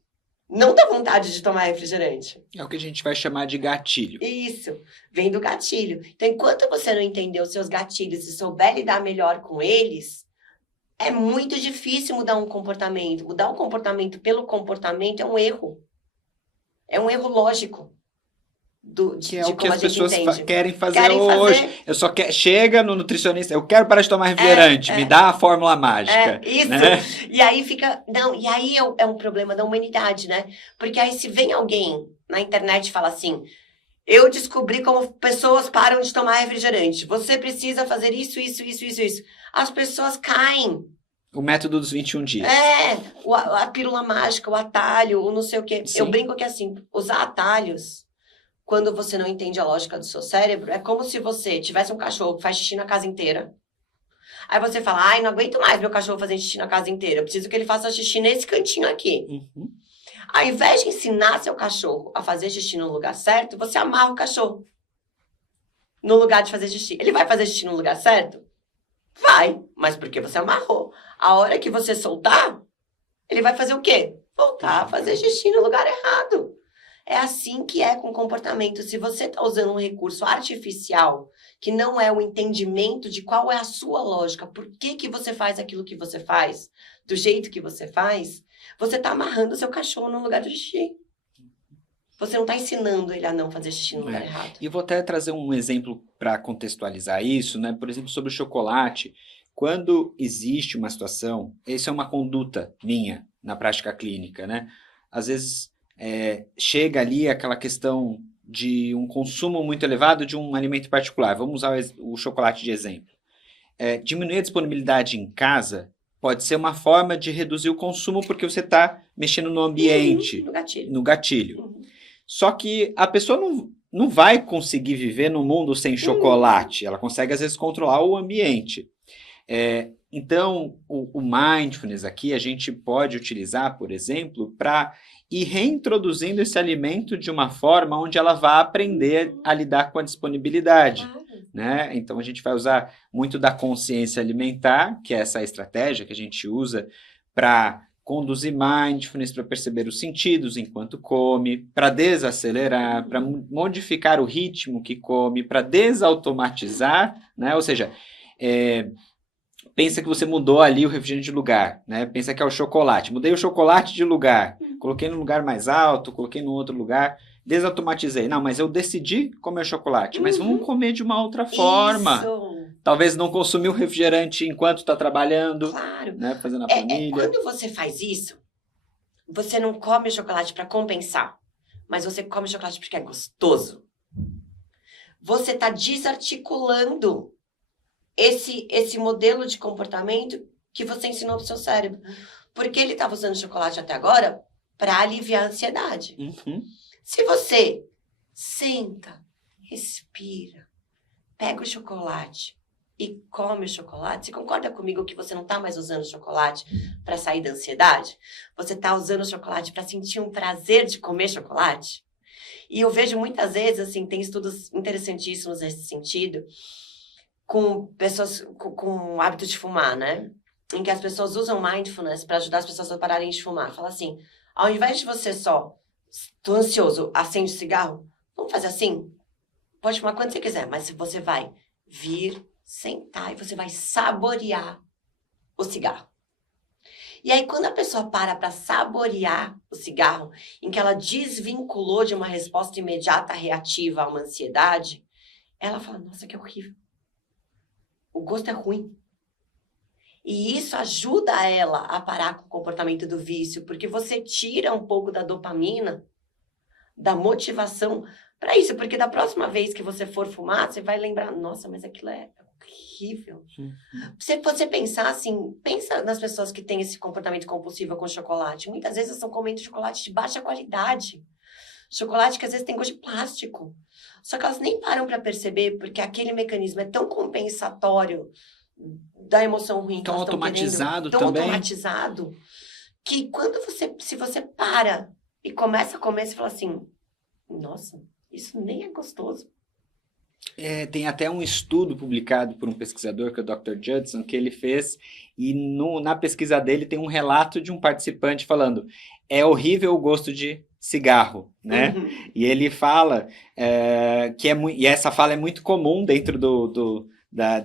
Não da vontade de tomar refrigerante. É o que a gente vai chamar de gatilho. Isso, vem do gatilho. Então, enquanto você não entender os seus gatilhos e souber lidar melhor com eles, é muito difícil mudar um comportamento. Mudar um comportamento pelo comportamento é um erro. É um erro lógico. Que é o que as pessoas querem fazer hoje. Eu só chega no nutricionista, eu quero parar de tomar refrigerante, me dá a fórmula mágica. Isso. Né? E aí fica. Não, e aí é um problema da humanidade, né? Porque aí se vem alguém na internet e fala assim: eu descobri como pessoas param de tomar refrigerante. Você precisa fazer isso. As pessoas caem. O método dos 21 dias. A pílula mágica, o atalho, o não sei o quê. Sim. Eu brinco que assim, usar atalhos, quando você não entende a lógica do seu cérebro, é como se você tivesse um cachorro que faz xixi na casa inteira. Aí você fala, ai, não aguento mais meu cachorro fazer xixi na casa inteira. Eu preciso que ele faça xixi nesse cantinho aqui. Uhum. Ao invés de ensinar seu cachorro a fazer xixi no lugar certo, você amarra o cachorro no lugar de fazer xixi. Ele vai fazer xixi no lugar certo? Vai, mas porque você amarrou. A hora que você soltar, ele vai fazer o quê? Voltar a fazer xixi no lugar errado. É assim que é com o comportamento. Se você está usando um recurso artificial, que não é o entendimento de qual é a sua lógica, por que você faz aquilo que você faz, do jeito que você faz, você está amarrando o seu cachorro no lugar de xixi. Você não está ensinando ele a não fazer xixi no lugar errado. E vou até trazer um exemplo para contextualizar isso, né? Por exemplo, sobre o chocolate. Quando existe uma situação, isso é uma conduta minha na prática clínica, né? Às vezes chega ali aquela questão de um consumo muito elevado de um alimento particular. Vamos usar o chocolate de exemplo. Diminuir a disponibilidade em casa pode ser uma forma de reduzir o consumo porque você está mexendo no ambiente, no gatilho. Uhum. Só que a pessoa não vai conseguir viver num mundo sem chocolate. Ela consegue, às vezes, controlar o ambiente. Então, o mindfulness aqui a gente pode utilizar, por exemplo, para ir reintroduzindo esse alimento de uma forma onde ela vai aprender a lidar com a disponibilidade. Né? Então, a gente vai usar muito da consciência alimentar, que é essa estratégia que a gente usa para conduzir mindfulness, para perceber os sentidos enquanto come, para desacelerar, para modificar o ritmo que come, para desautomatizar, né? Ou seja, pensa que você mudou ali o refrigerante de lugar, né? Pensa que é o chocolate. Mudei o chocolate de lugar, coloquei no lugar mais alto, coloquei no outro lugar, desautomatizei. Não, mas eu decidi comer chocolate, mas vamos comer de uma outra forma. Isso. Talvez não consumir o refrigerante enquanto está trabalhando, claro. Né? Fazendo a planilha. Quando você faz isso, você não come chocolate para compensar, mas você come chocolate porque é gostoso. Você está desarticulando esse modelo de comportamento que você ensinou pro seu cérebro. Porque ele estava usando chocolate até agora para aliviar a ansiedade. Uhum. Se você senta, respira, pega o chocolate e come o chocolate, você concorda comigo que você não está mais usando o chocolate para sair da ansiedade? Você está usando o chocolate para sentir um prazer de comer chocolate? E eu vejo muitas vezes, assim, tem estudos interessantíssimos nesse sentido, com pessoas com hábito de fumar, né? Em que as pessoas usam mindfulness para ajudar as pessoas a pararem de fumar. Fala assim, ao invés de você só, tô ansioso, acende o cigarro, vamos fazer assim? Pode fumar quando você quiser, mas você vai vir, sentar e você vai saborear o cigarro. E aí, quando a pessoa para saborear o cigarro, em que ela desvinculou de uma resposta imediata reativa a uma ansiedade, ela fala, nossa, que horrível. O gosto é ruim. E isso ajuda ela a parar com o comportamento do vício, porque você tira um pouco da dopamina, da motivação para isso. Porque da próxima vez que você for fumar, você vai lembrar, nossa, mas aquilo é horrível. Se você pensar assim, pensa nas pessoas que têm esse comportamento compulsivo com chocolate. Muitas vezes estão comendo chocolate de baixa qualidade. Chocolate que às vezes tem gosto de plástico. Só que elas nem param para perceber, porque aquele mecanismo é tão compensatório da emoção ruim que elas estão querendo, tão automatizado, que quando se você para e começa a comer, você fala assim, nossa, isso nem é gostoso. Tem até um estudo publicado por um pesquisador, que é o Dr. Judson, que ele fez, e na pesquisa dele tem um relato de um participante falando, é horrível o gosto de cigarro, né? Uhum. E ele fala e essa fala é muito comum dentro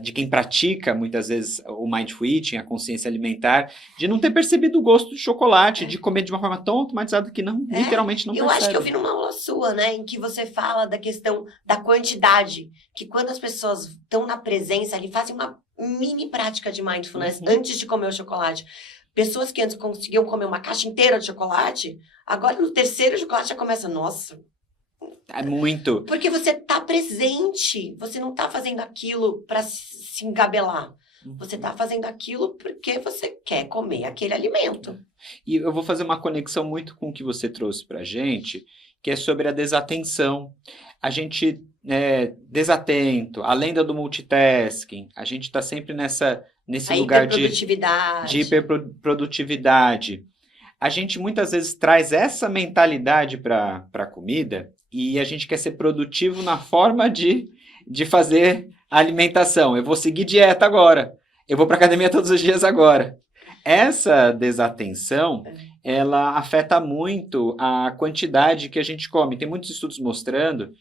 de quem pratica, muitas vezes, o mindful eating, a consciência alimentar, de não ter percebido o gosto de chocolate, de comer de uma forma tão automatizada que literalmente não percebe. Eu acho que eu vi numa aula sua, né, em que você fala da questão da quantidade, que quando as pessoas estão na presença ali, fazem uma mini prática de mindfulness antes de comer o chocolate. Pessoas que antes conseguiam comer uma caixa inteira de chocolate, agora no terceiro chocolate já começa, nossa... É muito. Porque você tá presente, você não tá fazendo aquilo para se engabelar. Você está fazendo aquilo porque você quer comer aquele alimento. E eu vou fazer uma conexão muito com o que você trouxe para a gente, que é sobre a desatenção. A gente é desatento, a lenda do multitasking, a gente está sempre nesse A lugar de hiperprodutividade. hiperprodutividade. A gente muitas vezes traz essa mentalidade para a comida e a gente quer ser produtivo na forma de fazer a alimentação. Eu vou seguir dieta agora. Eu vou para academia todos os dias agora. Essa desatenção, ela afeta muito a quantidade que a gente come. Tem muitos estudos mostrando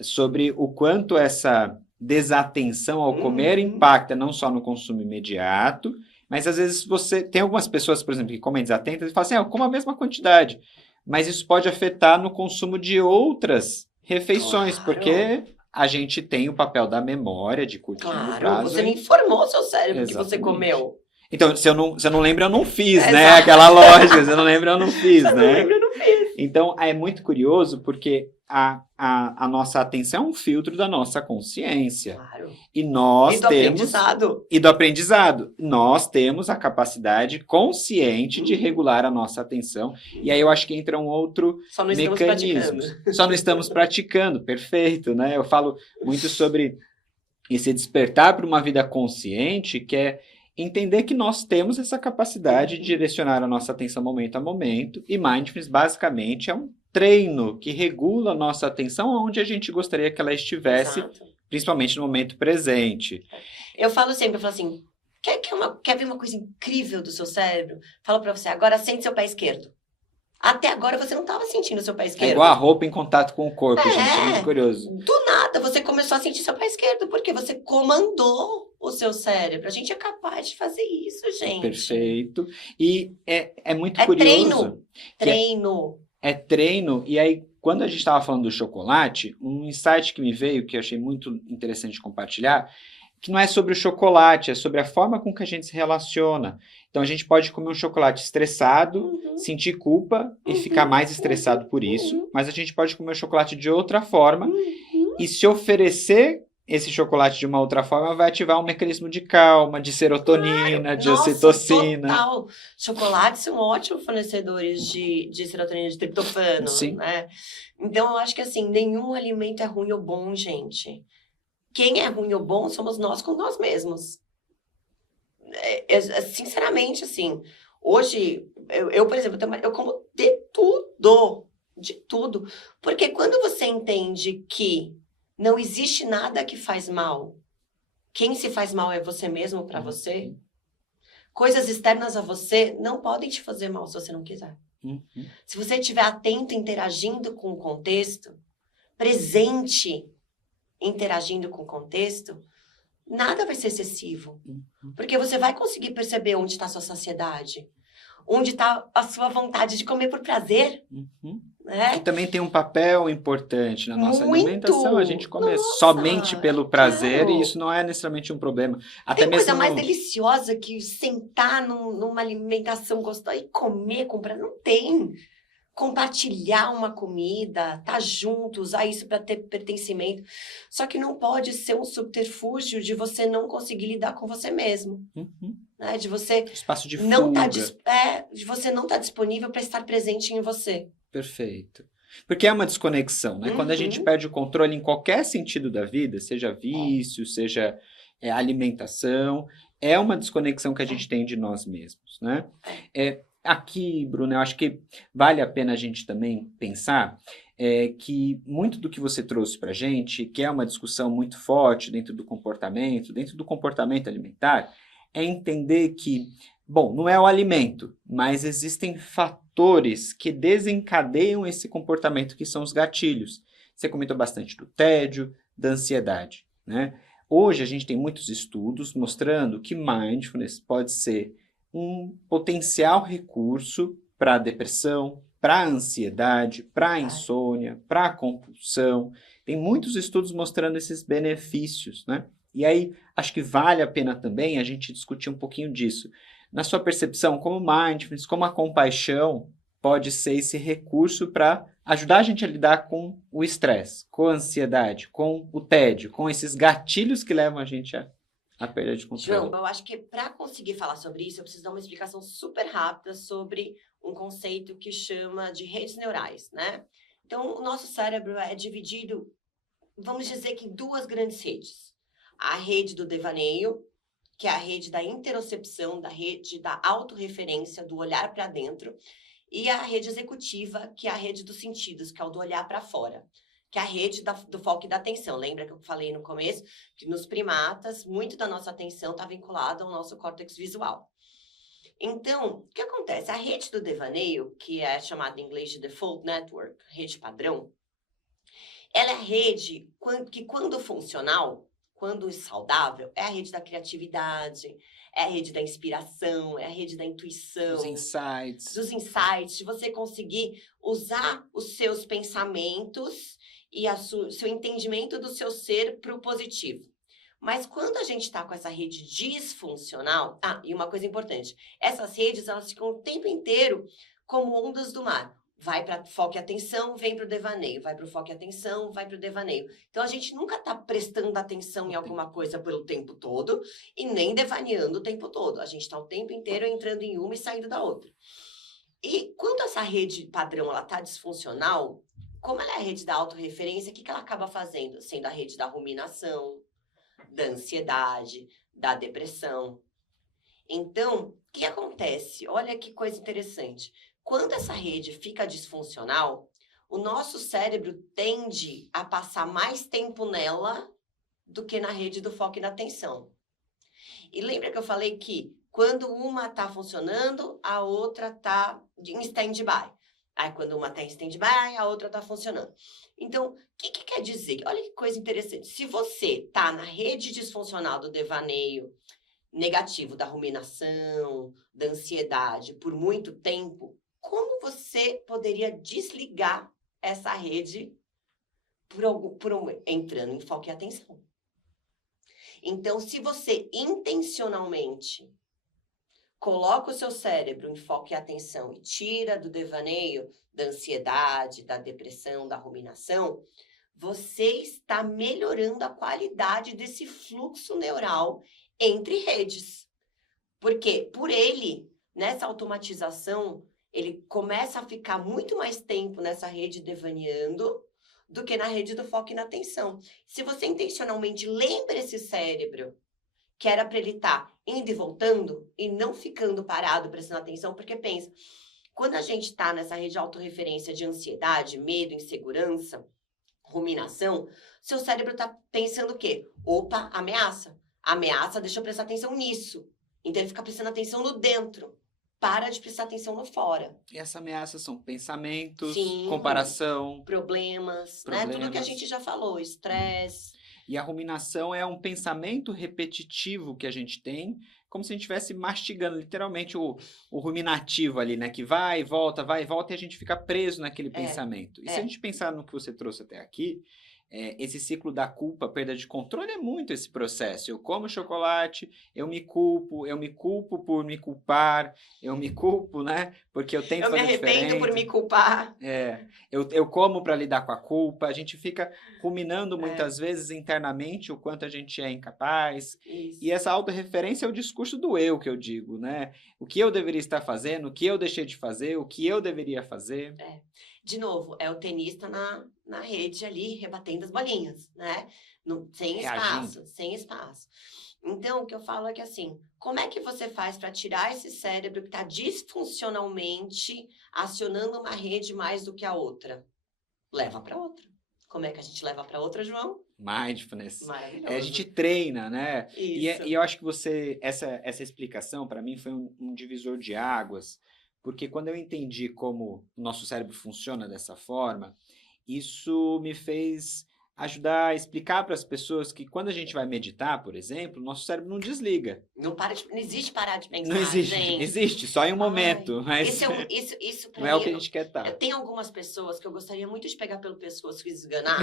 sobre o quanto essa desatenção ao comer impacta não só no consumo imediato, mas às vezes você tem algumas pessoas, por exemplo, que comem desatentas e falam assim, eu como a mesma quantidade, mas isso pode afetar no consumo de outras refeições, porque a gente tem o papel da memória de curto prazo. Você me informou o seu cérebro que você comeu. Então, se eu não lembro, eu não fiz, né? Exato. Aquela lógica, se eu não lembro, eu não fiz, Se eu né? não lembro, eu não fiz. Então, é muito curioso porque a nossa atenção é um filtro da nossa consciência. Claro. E nós E do temos... aprendizado. E do aprendizado. Nós temos a capacidade consciente de regular a nossa atenção. E aí eu acho que entra um outro Só não estamos mecanismo. praticando. Só não estamos praticando, perfeito, né? Eu falo muito sobre esse despertar para uma vida consciente, que é entender que nós temos essa capacidade de direcionar a nossa atenção momento a momento, e Mindfulness basicamente é um treino que regula a nossa atenção onde a gente gostaria que ela estivesse, Exato. principalmente no momento presente. Eu falo sempre, eu falo assim, quer ver uma coisa incrível do seu cérebro? Falo pra você, agora sente seu pé esquerdo. Até agora você não estava sentindo seu pé esquerdo. É igual a roupa em contato com o corpo, gente, é muito curioso. Do nada, você começou a sentir seu pé esquerdo, porque você comandou o seu cérebro. A gente é capaz de fazer isso, gente. Perfeito. E é muito É curioso. treino. É treino. E aí, quando a gente estava falando do chocolate, um insight que me veio, que eu achei muito interessante compartilhar, que não é sobre o chocolate, é sobre a forma com que a gente se relaciona. Então, a gente pode comer um chocolate estressado, sentir culpa e ficar mais estressado por isso, mas a gente pode comer o chocolate de outra forma e se oferecer esse chocolate de uma outra forma vai ativar um mecanismo de calma, de serotonina, de ocitocina. Total. Chocolates são ótimos fornecedores de serotonina, de triptofano. Sim. Né? Então, eu acho que assim, nenhum alimento é ruim ou bom, gente. Quem é ruim ou bom somos nós com nós mesmos. Sinceramente, assim, hoje, eu por exemplo, eu como de tudo. Porque quando você entende que não existe nada que faz mal, quem se faz mal é você mesmo para você, coisas externas a você não podem te fazer mal se você não quiser. Se você estiver atento, interagindo com o contexto, presente, interagindo com o contexto, nada vai ser excessivo. Porque você vai conseguir perceber onde está a sua saciedade, onde está a sua vontade de comer por prazer. Né? Que também tem um papel importante na nossa Muito! alimentação. A gente come Nossa, somente pelo prazer claro. E isso não é necessariamente um problema. Até tem mesmo coisa mais deliciosa que sentar numa alimentação gostosa e comer com prazer? Não tem. Compartilhar uma comida, estar junto, usar isso para ter pertencimento. Só que não pode ser um subterfúgio de você não conseguir lidar com você mesmo. Né? De você espaço de não fuga. de você não estar disponível para estar presente em você. Perfeito. Porque é uma desconexão, né? Quando a gente perde o controle em qualquer sentido da vida, seja vício, seja alimentação, é uma desconexão que a gente tem de nós mesmos, né? Aqui, Bruna, eu acho que vale a pena a gente também pensar que muito do que você trouxe para a gente, que é uma discussão muito forte dentro do comportamento alimentar, é entender que, bom, não é o alimento, mas existem fatores que desencadeiam esse comportamento, que são os gatilhos. Você comentou bastante do tédio, da ansiedade, né? Hoje a gente tem muitos estudos mostrando que mindfulness pode ser um potencial recurso para a depressão, para a ansiedade, para a insônia, para a compulsão. Tem muitos estudos mostrando esses benefícios, né? E aí, acho que vale a pena também a gente discutir um pouquinho disso. Na sua percepção, como mindfulness, como a compaixão pode ser esse recurso para ajudar a gente a lidar com o estresse, com a ansiedade, com o tédio, com esses gatilhos que levam a gente a A perda de João, controle. eu acho que para conseguir falar sobre isso, eu preciso dar uma explicação super rápida sobre um conceito que chama de redes neurais, né? Então, o nosso cérebro é dividido, vamos dizer que em duas grandes redes. A rede do devaneio, que é a rede da interocepção, da rede da autorreferência, do olhar para dentro, e a rede executiva, que é a rede dos sentidos, que é o do olhar para fora, que é a rede do foco e da atenção. Lembra que eu falei no começo que nos primatas, muito da nossa atenção está vinculada ao nosso córtex visual. Então, o que acontece? A rede do devaneio, que é chamada em inglês de default network, rede padrão, ela é a rede que, quando funcional, quando saudável, é a rede da criatividade, é a rede da inspiração, é a rede da intuição. Dos insights, de você conseguir usar os seus pensamentos e seu entendimento do seu ser para o positivo. Mas quando a gente está com essa rede disfuncional... e uma coisa importante, essas redes, elas ficam o tempo inteiro como ondas do mar. Vai para foco e atenção, vem para o devaneio. Vai para o foco e atenção, vai para o devaneio. Então, a gente nunca está prestando atenção em alguma coisa pelo tempo todo e nem devaneando o tempo todo. A gente está o tempo inteiro entrando em uma e saindo da outra. E quando essa rede padrão está disfuncional, como ela é a rede da autorreferência, o que ela acaba fazendo? Sendo a rede da ruminação, da ansiedade, da depressão. Então, o que acontece? Olha que coisa interessante. Quando essa rede fica disfuncional, o nosso cérebro tende a passar mais tempo nela do que na rede do foco e da atenção. E lembra que eu falei que quando uma está funcionando, a outra está em stand-by. Aí quando uma está em stand-by, a outra está funcionando. Então, o que quer dizer? Olha que coisa interessante. Se você está na rede disfuncional do devaneio negativo, da ruminação, da ansiedade por muito tempo, como você poderia desligar essa rede entrando em foco e atenção? Então, se você intencionalmente coloca o seu cérebro em foco e atenção e tira do devaneio, da ansiedade, da depressão, da ruminação, você está melhorando a qualidade desse fluxo neural entre redes. Porque por ele, nessa automatização, ele começa a ficar muito mais tempo nessa rede devaneando do que na rede do foco e na atenção. Se você intencionalmente lembra esse cérebro que era para ele estar indo e voltando e não ficando parado, prestando atenção, porque pensa, quando a gente está nessa rede de autorreferência de ansiedade, medo, insegurança, ruminação, seu cérebro está pensando o quê? Opa, ameaça. Ameaça, deixa eu prestar atenção nisso. Então ele fica prestando atenção no dentro. Para de prestar atenção no fora. E essa ameaça são pensamentos, Sim, comparação, problemas, né? Tudo que a gente já falou, estresse. E a ruminação é um pensamento repetitivo que a gente tem, como se a gente estivesse mastigando, literalmente, o ruminativo ali, né? Que vai e volta, e a gente fica preso naquele pensamento. E se a gente pensar no que você trouxe até aqui, esse ciclo da culpa, perda de controle é muito esse processo. Eu como chocolate, eu me culpo por me culpar, eu me culpo, né? Porque eu tento fazer diferente. Eu me arrependo por me culpar. Eu como para lidar com a culpa. A gente fica ruminando muitas vezes internamente o quanto a gente é incapaz. Isso. E essa autorreferência é o discurso do eu que eu digo, né? O que eu deveria estar fazendo, o que eu deixei de fazer, o que eu deveria fazer. De novo, é o tenista na rede ali, rebatendo as bolinhas, né? Sem espaço. Então, o que eu falo é que assim, como é que você faz para tirar esse cérebro que está disfuncionalmente acionando uma rede mais do que a outra? Leva para outra. Como é que a gente leva para outra, João? Mindfulness. Maravilhoso. A gente treina, né? Isso. E eu acho que essa explicação, para mim, foi um divisor de águas, porque quando eu entendi como o nosso cérebro funciona dessa forma, isso me fez ajudar a explicar para as pessoas que quando a gente vai meditar, por exemplo, o nosso cérebro não desliga. Não existe parar de pensar, não existe, gente. Existe, só em um momento. Mas isso não é o que a gente quer estar. Tem algumas pessoas que eu gostaria muito de pegar pelo pescoço e esganar.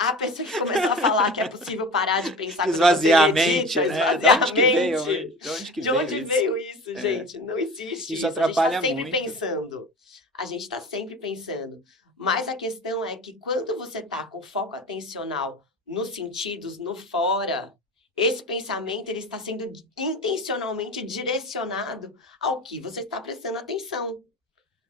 A pessoa que começou a falar que é possível parar de pensar... Esvaziar a mente, né? Esvaziar a mente. De onde veio isso, gente? Não existe isso. Atrapalha muito. A gente está sempre pensando. Mas a questão é que quando você está com foco atencional nos sentidos, no fora, esse pensamento ele está sendo intencionalmente direcionado ao que você está prestando atenção.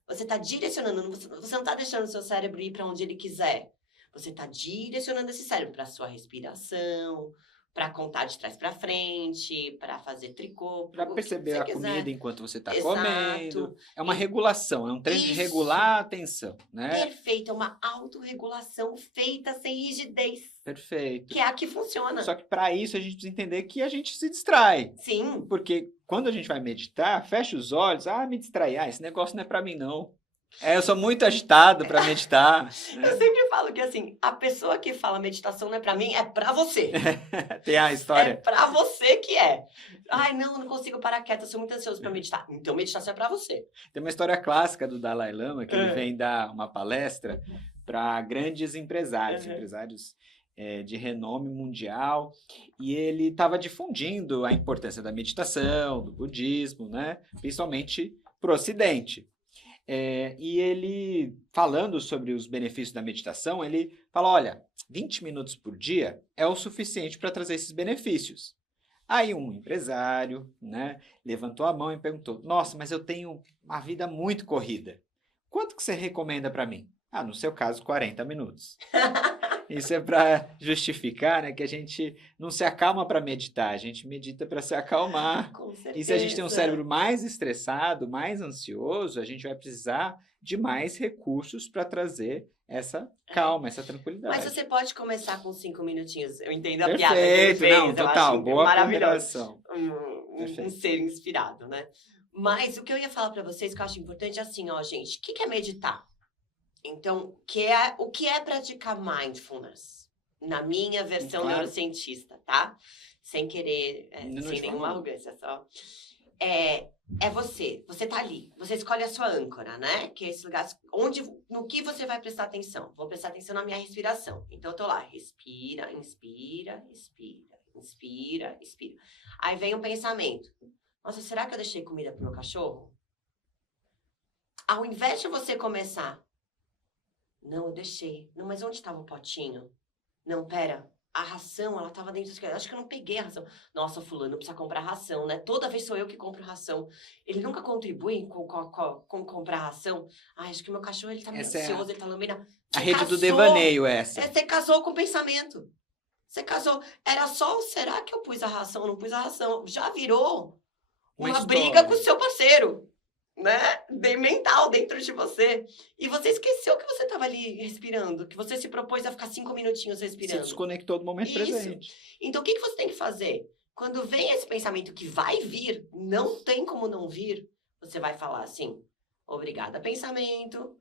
Você está direcionando, você não está deixando o seu cérebro ir para onde ele quiser. Você está direcionando esse cérebro para a sua respiração, para contar de trás para frente, para fazer tricô, Para perceber a comida enquanto você está comendo. É uma regulação, é um treino de regular a atenção, né? Perfeito, é uma autorregulação feita sem rigidez. Perfeito. Que é a que funciona. Só que para isso a gente precisa entender que a gente se distrai. Sim. Porque quando a gente vai meditar, fecha os olhos, me distrai, esse negócio não é para mim não. Eu sou muito agitado para meditar. Eu sempre falo que assim, a pessoa que fala meditação não é para mim, é para você. Tem a história. É para você que é. Ai, não consigo parar quieto, eu sou muito ansioso para meditar. Então, meditação é para você. Tem uma história clássica do Dalai Lama, que ele vem dar uma palestra para grandes empresários, empresários de renome mundial, e ele estava difundindo a importância da meditação, do budismo, né? Principalmente para o Ocidente. E ele, falando sobre os benefícios da meditação, ele fala, olha, 20 minutos por dia é o suficiente para trazer esses benefícios. Aí um empresário, né, levantou a mão e perguntou, nossa, mas eu tenho uma vida muito corrida. Quanto que você recomenda para mim? No seu caso, 40 minutos. Isso é para justificar, né, que a gente não se acalma para meditar, a gente medita para se acalmar. Com certeza. E se a gente tem um cérebro mais estressado, mais ansioso, a gente vai precisar de mais recursos para trazer essa calma, essa tranquilidade. Mas você pode começar com 5 minutinhos. Eu entendo a Perfeito, piada que ele fez. não, total, boa maravilhoso. Perfeito. Um ser inspirado, né? Mas o que eu ia falar para vocês, que eu acho importante, é assim, gente, o que é meditar? Então, o que é praticar mindfulness? Na minha versão neurocientista, tá? Sem querer, sem nenhuma arrogância, só. Você tá ali, você escolhe a sua âncora, né? Que é esse lugar, no que você vai prestar atenção? Vou prestar atenção na minha respiração. Então, eu tô lá, respira, inspira, expira, inspira, expira. Aí vem um pensamento. Nossa, será que eu deixei comida pro meu cachorro? Ao invés de você começar, não, eu deixei. Não, mas onde estava o potinho? Não, pera. A ração, ela estava dentro do... Acho que eu não peguei a ração. Nossa, fulano precisa comprar ração, né? Toda vez sou eu que compro ração. Ele nunca contribui com comprar ração. Acho que o meu cachorro, ele tá meio ansioso, ele tá lambendo. A rede do devaneio essa. Você casou com o pensamento. Você casou. Era só, será que eu pus a ração ou não pus a ração? Já virou uma briga com o seu parceiro. Né? Bem mental dentro de você. E você esqueceu que você estava ali respirando, que você se propôs a ficar 5 minutinhos respirando. Se desconectou do momento presente. Então, o que você tem que fazer? Quando vem esse pensamento que vai vir, não tem como não vir, você vai falar assim, obrigada, pensamento,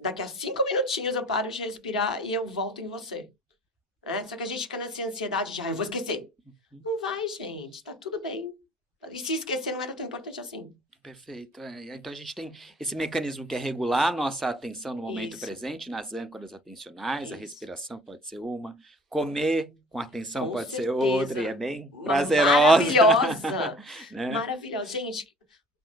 daqui a 5 minutinhos eu paro de respirar e eu volto em você. Só que a gente fica nessa ansiedade, eu vou esquecer. Não vai, gente, tá tudo bem. E se esquecer não era tão importante assim. Perfeito. Então a gente tem esse mecanismo que é regular a nossa atenção no momento presente, nas âncoras atencionais, a respiração pode ser uma, comer com atenção pode ser outra, e é bem prazerosa. Maravilhosa. Né? Maravilhosa. Gente,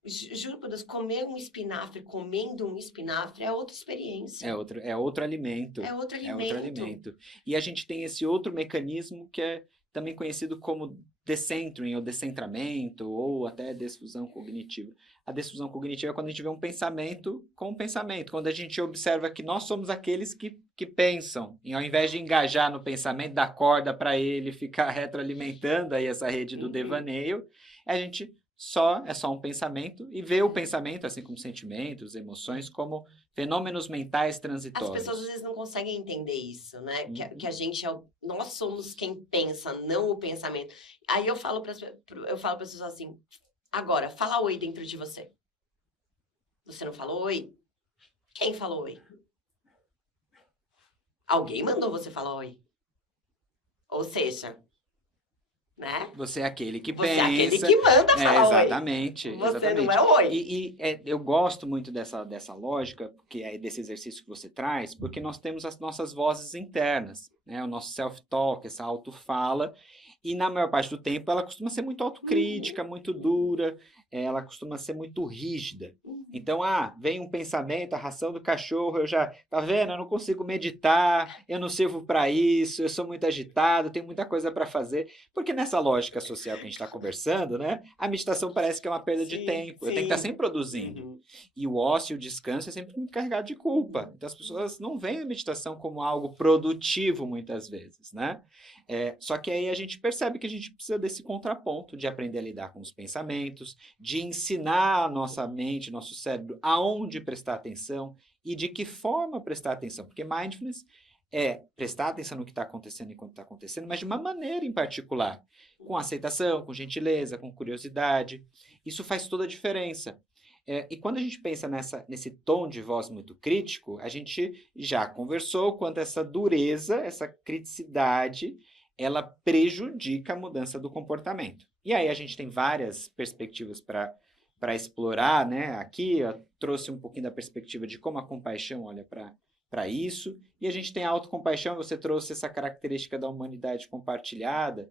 juro por Deus, comer um espinafre, comendo um espinafre é outra experiência. É outro alimento. É outro alimento. E a gente tem esse outro mecanismo que é também conhecido como decentering, ou descentramento, ou até desfusão cognitiva. A desfusão cognitiva é quando a gente vê um pensamento com um pensamento, quando a gente observa que nós somos aqueles que pensam, e ao invés de engajar no pensamento, dar corda para ele, ficar retroalimentando aí essa rede do devaneio, a gente é só um pensamento, e vê o pensamento, assim como sentimentos, emoções, como fenômenos mentais transitórios. As pessoas às vezes não conseguem entender isso, né? Que a gente nós somos quem pensa, não o pensamento. Aí eu falo para as pessoas assim, agora, fala oi dentro de você. Você não falou oi? Quem falou oi? Alguém mandou você falar oi. Ou seja, né? Você é aquele que pensa. Você é aquele que manda falar exatamente, oi. Você exatamente. não é oi. E eu gosto muito dessa lógica, porque é desse exercício que você traz, porque nós temos as nossas vozes internas, né? O nosso self-talk, essa autofala, e na maior parte do tempo ela costuma ser muito autocrítica, muito dura, ela costuma ser muito rígida. Então, vem um pensamento, a ração do cachorro, tá vendo? Eu não consigo meditar, eu não sirvo para isso, eu sou muito agitado, tenho muita coisa para fazer. Porque nessa lógica social que a gente está conversando, né? A meditação parece que é uma perda de tempo. Eu tenho que estar sempre produzindo. E o ócio e o descanso é sempre muito carregado de culpa. Então, as pessoas não veem a meditação como algo produtivo, muitas vezes, né? Só que aí a gente percebe que a gente precisa desse contraponto de aprender a lidar com os pensamentos, de ensinar a nossa mente, nosso cérebro, aonde prestar atenção e de que forma prestar atenção. Porque mindfulness é prestar atenção no que está acontecendo enquanto está acontecendo, mas de uma maneira em particular, com aceitação, com gentileza, com curiosidade. Isso faz toda a diferença. E quando a gente pensa nesse tom de voz muito crítico, a gente já conversou quanto essa dureza, essa criticidade, ela prejudica a mudança do comportamento. E aí a gente tem várias perspectivas para explorar, né? Aqui eu trouxe um pouquinho da perspectiva de como a compaixão olha para isso, e a gente tem a autocompaixão, você trouxe essa característica da humanidade compartilhada,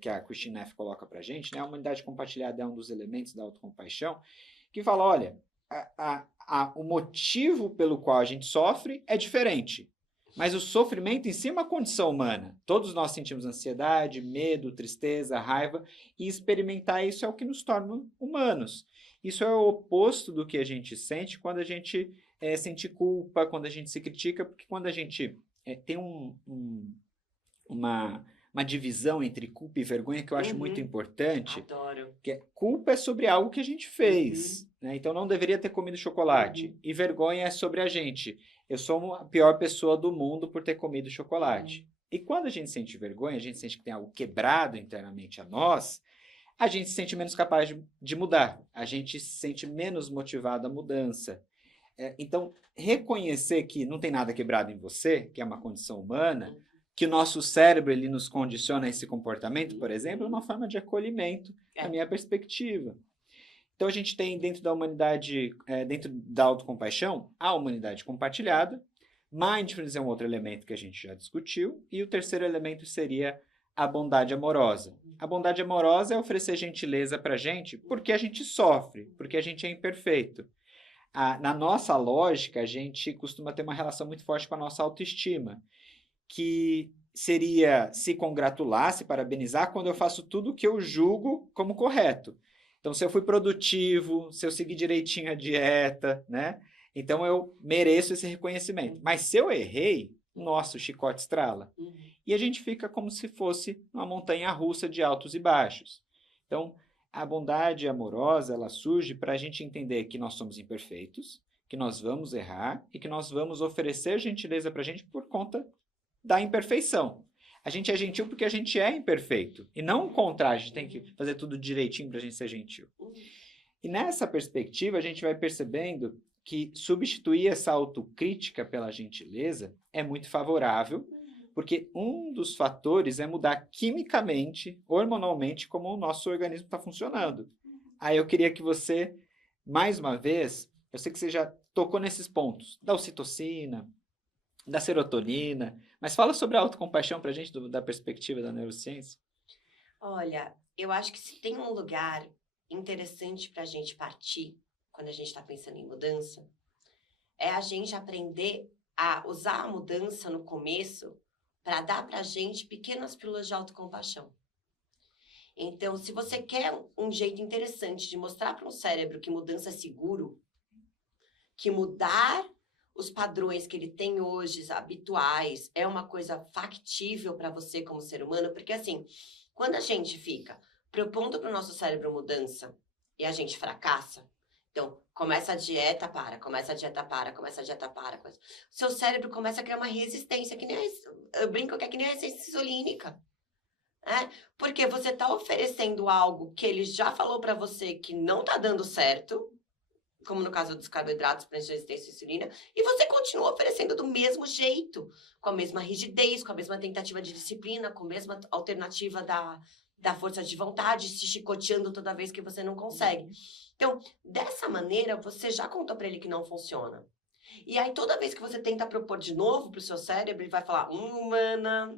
que a Christine Neff coloca para a gente, né? A humanidade compartilhada é um dos elementos da autocompaixão, que fala, olha, o motivo pelo qual a gente sofre é diferente. Mas o sofrimento em si é uma condição humana. Todos nós sentimos ansiedade, medo, tristeza, raiva, e experimentar isso é o que nos torna humanos. Isso é o oposto do que a gente sente quando a gente sente culpa, quando a gente se critica, porque quando a gente tem uma divisão entre culpa e vergonha que eu acho muito importante. Adoro. Que culpa é sobre algo que a gente fez, né? Então não deveria ter comido chocolate. E vergonha é sobre a gente. Eu sou a pior pessoa do mundo por ter comido chocolate. E quando a gente sente vergonha, a gente sente que tem algo quebrado internamente a nós, a gente se sente menos capaz de mudar. A gente se sente menos motivado à mudança. Então, reconhecer que não tem nada quebrado em você, que é uma condição humana, que o nosso cérebro ele nos condiciona a esse comportamento, por exemplo, é uma forma de acolhimento, na minha perspectiva. Então, a gente tem dentro da humanidade, dentro da autocompaixão, a humanidade compartilhada. Mindfulness é um outro elemento que a gente já discutiu. E o terceiro elemento seria a bondade amorosa. A bondade amorosa é oferecer gentileza para a gente porque a gente sofre, porque a gente é imperfeito. Na nossa lógica, a gente costuma ter uma relação muito forte com a nossa autoestima, que seria se congratular, se parabenizar quando eu faço tudo o que eu julgo como correto. Então, se eu fui produtivo, se eu segui direitinho a dieta, né? Então, eu mereço esse reconhecimento. Mas se eu errei, nossa, o chicote estrala. E a gente fica como se fosse uma montanha-russa de altos e baixos. Então, a bondade amorosa, ela surge para a gente entender que nós somos imperfeitos, que nós vamos errar e que nós vamos oferecer gentileza para a gente por conta da imperfeição. A gente é gentil porque a gente é imperfeito. E não o contrário, a gente tem que fazer tudo direitinho para a gente ser gentil. E nessa perspectiva, a gente vai percebendo que substituir essa autocrítica pela gentileza é muito favorável, porque um dos fatores é mudar quimicamente, hormonalmente, como o nosso organismo está funcionando. Aí eu queria que você, mais uma vez, eu sei que você já tocou nesses pontos, da ocitocina, da serotonina, mas fala sobre a autocompaixão para a gente, da perspectiva da neurociência. Olha, eu acho que se tem um lugar interessante para a gente partir, quando a gente está pensando em mudança, é a gente aprender a usar a mudança no começo para dar para a gente pequenas pílulas de autocompaixão. Então, se você quer um jeito interessante de mostrar para um cérebro que mudança é seguro, que mudar os padrões que ele tem hoje, habituais, é uma coisa factível para você como ser humano, porque assim, quando a gente fica propondo para o nosso cérebro mudança e a gente fracassa, então, começa a dieta, começa a dieta, começa a dieta, seu cérebro começa a criar uma resistência, que nem eu brinco que é que nem a resistência insulínica. Porque você está oferecendo algo que ele já falou para você que não está dando certo, como no caso dos carboidratos para resistência à insulina, e você continua oferecendo do mesmo jeito, com a mesma rigidez, com a mesma tentativa de disciplina, com a mesma alternativa da força de vontade, se chicoteando toda vez que você não consegue. Então, dessa maneira, você já contou para ele que não funciona. E aí, toda vez que você tenta propor de novo para o seu cérebro, ele vai falar: humana,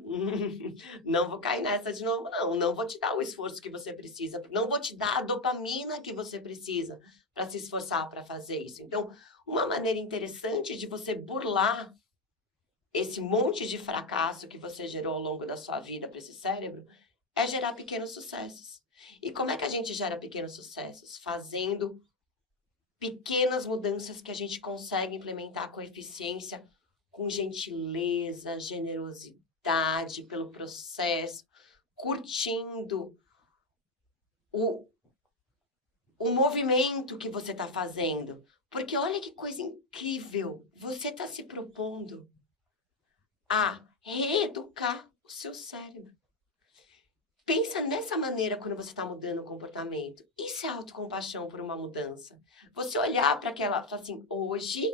não vou cair nessa de novo, não. Não vou te dar o esforço que você precisa, não vou te dar a dopamina que você precisa para se esforçar para fazer isso. Então, uma maneira interessante de você burlar esse monte de fracasso que você gerou ao longo da sua vida para esse cérebro é gerar pequenos sucessos. E como é que a gente gera pequenos sucessos? Fazendo pequenas mudanças que a gente consegue implementar com eficiência, com gentileza, generosidade pelo processo, curtindo o, o movimento que você está fazendo. Porque olha que coisa incrível, você está se propondo a reeducar o seu cérebro. Pensa nessa maneira quando você está mudando o comportamento. Isso é autocompaixão por uma mudança. Você olhar para aquela, falar assim, hoje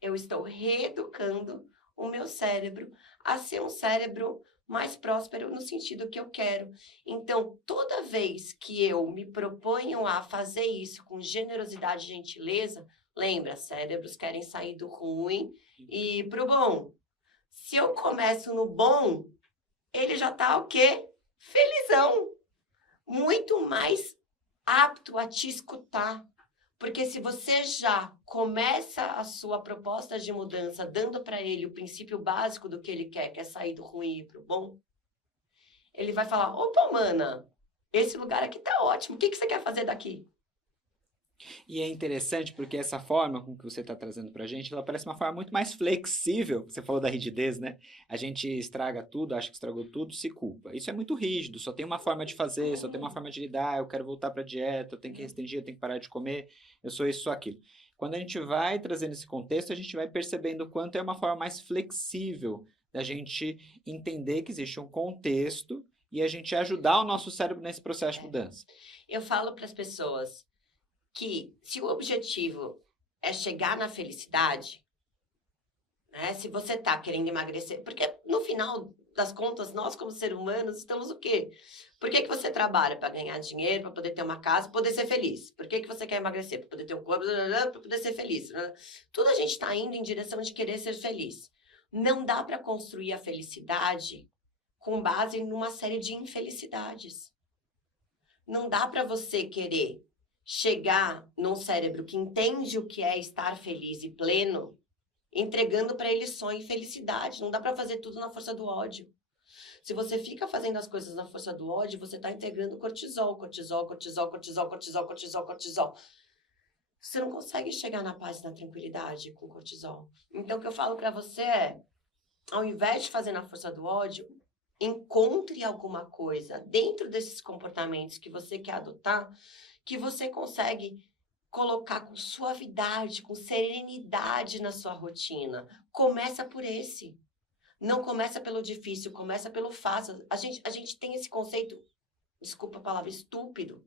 eu estou reeducando o meu cérebro a ser um cérebro mais próspero no sentido que eu quero. Então, toda vez que eu me proponho a fazer isso com generosidade e gentileza, lembra, cérebros querem sair do ruim e ir pro bom. Se eu começo no bom, ele já tá o quê? Felizão. Muito mais apto a te escutar. Porque se você já começa a sua proposta de mudança dando para ele o princípio básico do que ele quer, que é sair do ruim e ir pro bom, ele vai falar: opa, mana, esse lugar aqui tá ótimo, o que você quer fazer daqui? E é interessante porque essa forma com que você está trazendo para a gente, ela parece uma forma muito mais flexível. Você falou da rigidez, né? A gente estraga tudo, acha que estragou tudo, se culpa. Isso é muito rígido, só tem uma forma de fazer, só tem uma forma de lidar. Eu quero voltar para a dieta, eu tenho que restringir, eu tenho que parar de comer, eu sou isso, sou aquilo. Quando a gente vai trazendo esse contexto, a gente vai percebendo o quanto é uma forma mais flexível da gente entender que existe um contexto e a gente ajudar o nosso cérebro nesse processo de mudança. Eu falo para as pessoas que se o objetivo é chegar na felicidade, né? Se você está querendo emagrecer, porque no final das contas, nós como seres humanos estamos o quê? Por que você trabalha? Para ganhar dinheiro, para poder ter uma casa, poder ser feliz. Por que você quer emagrecer? Para poder ter um corpo, para poder ser feliz. Tudo a gente está indo em direção de querer ser feliz. Não dá para construir a felicidade com base numa série de infelicidades. Não dá para você querer chegar num cérebro que entende o que é estar feliz e pleno, entregando para ele só infelicidade. Não dá para fazer tudo na força do ódio. Se você fica fazendo as coisas na força do ódio, você está integrando cortisol, cortisol, cortisol, cortisol, cortisol, cortisol, cortisol. Você não consegue chegar na paz e na tranquilidade com cortisol. Então, o que eu falo para você é, ao invés de fazer na força do ódio, encontre alguma coisa dentro desses comportamentos que você quer adotar, que você consegue colocar com suavidade, com serenidade na sua rotina. Começa por esse. Não começa pelo difícil, começa pelo fácil. A gente tem esse conceito, desculpa a palavra, estúpido,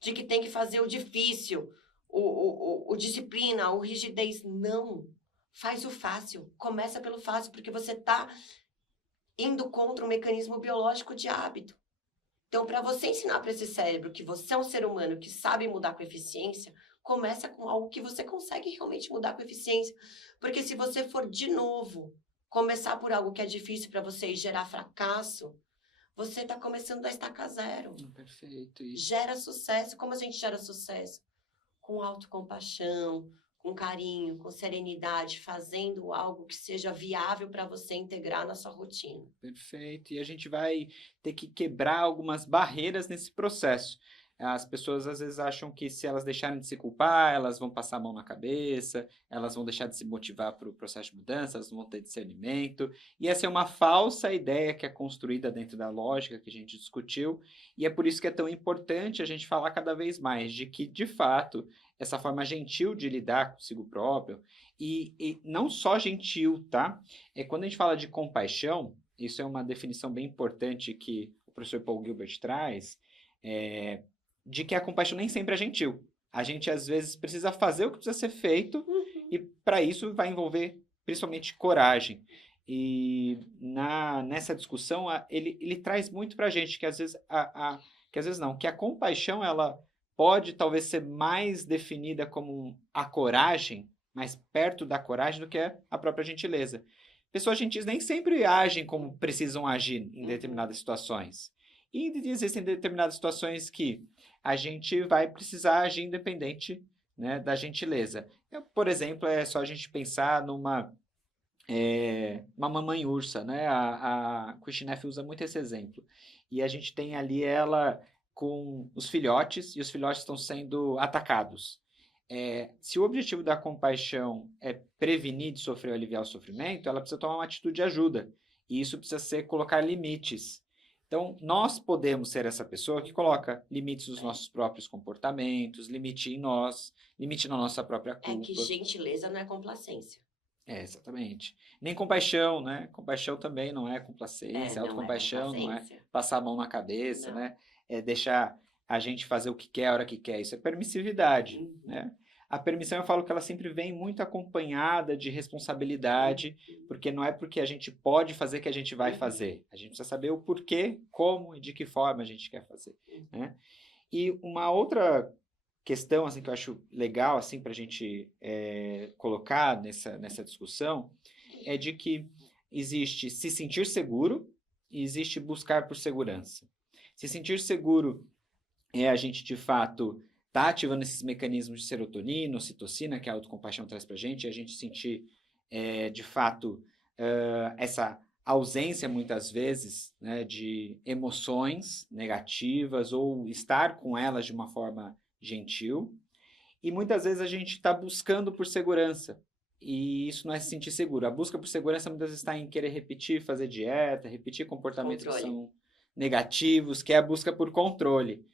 de que tem que fazer o difícil, o disciplina, o rigidez. Não. Faz o fácil. Começa pelo fácil, porque você está indo contra um mecanismo biológico de hábito. Então, para você ensinar para esse cérebro que você é um ser humano que sabe mudar com eficiência, começa com algo que você consegue realmente mudar com eficiência. Porque se você for de novo começar por algo que é difícil para você e gerar fracasso, você está começando da estaca zero. Perfeito. Isso. Gera sucesso. Como a gente gera sucesso? Com autocompaixão, com carinho, com serenidade, fazendo algo que seja viável para você integrar na sua rotina. Perfeito. E a gente vai ter que quebrar algumas barreiras nesse processo. As pessoas às vezes acham que se elas deixarem de se culpar, elas vão passar a mão na cabeça, elas vão deixar de se motivar para o processo de mudança, elas vão ter discernimento. E essa é uma falsa ideia que é construída dentro da lógica que a gente discutiu. E é por isso que é tão importante a gente falar cada vez mais de que, de fato, essa forma gentil de lidar consigo próprio, e não só gentil, tá? Quando a gente fala de compaixão, isso é uma definição bem importante que o professor Paul Gilbert traz, de que a compaixão nem sempre é gentil. A gente, às vezes, precisa fazer o que precisa ser feito e, para isso, vai envolver, principalmente, coragem. E nessa discussão, ele traz muito para a gente que, às vezes, que a compaixão, ela pode, talvez, ser mais definida como a coragem mais perto da coragem do que a própria gentileza. Pessoas gentis nem sempre agem como precisam agir em determinadas situações. E existem determinadas situações que a gente vai precisar agir independente, né, da gentileza. Por exemplo, é só a gente pensar uma mamãe ursa, né? A Krishnaf usa muito esse exemplo. E a gente tem ali ela com os filhotes, e os filhotes estão sendo atacados. Se o objetivo da compaixão é prevenir de sofrer ou aliviar o sofrimento, ela precisa tomar uma atitude de ajuda. E isso precisa ser colocar limites. Então, nós podemos ser essa pessoa que coloca limites nos nossos próprios comportamentos, limite em nós, limite na nossa própria culpa. É que gentileza não é complacência. Exatamente. Nem compaixão, né? Compaixão também não é complacência, autocompaixão não é passar a mão na cabeça, né? É deixar a gente fazer o que quer, a hora que quer. Isso é permissividade, né? A permissão, eu falo que ela sempre vem muito acompanhada de responsabilidade, porque não é porque a gente pode fazer que a gente vai fazer. A gente precisa saber o porquê, como e de que forma a gente quer fazer, né? E uma outra questão assim, que eu acho legal assim, para a gente colocar nessa discussão é de que existe se sentir seguro e existe buscar por segurança. Se sentir seguro é a gente, de fato, tá ativando esses mecanismos de serotonina, ocitocina, que a autocompaixão traz para a gente sentir, de fato, essa ausência, muitas vezes, né, de emoções negativas ou estar com elas de uma forma gentil. E muitas vezes a gente está buscando por segurança. E isso não é se sentir seguro. A busca por segurança muitas vezes está em querer repetir, fazer dieta, repetir comportamentos que são negativos, que é a busca por controle.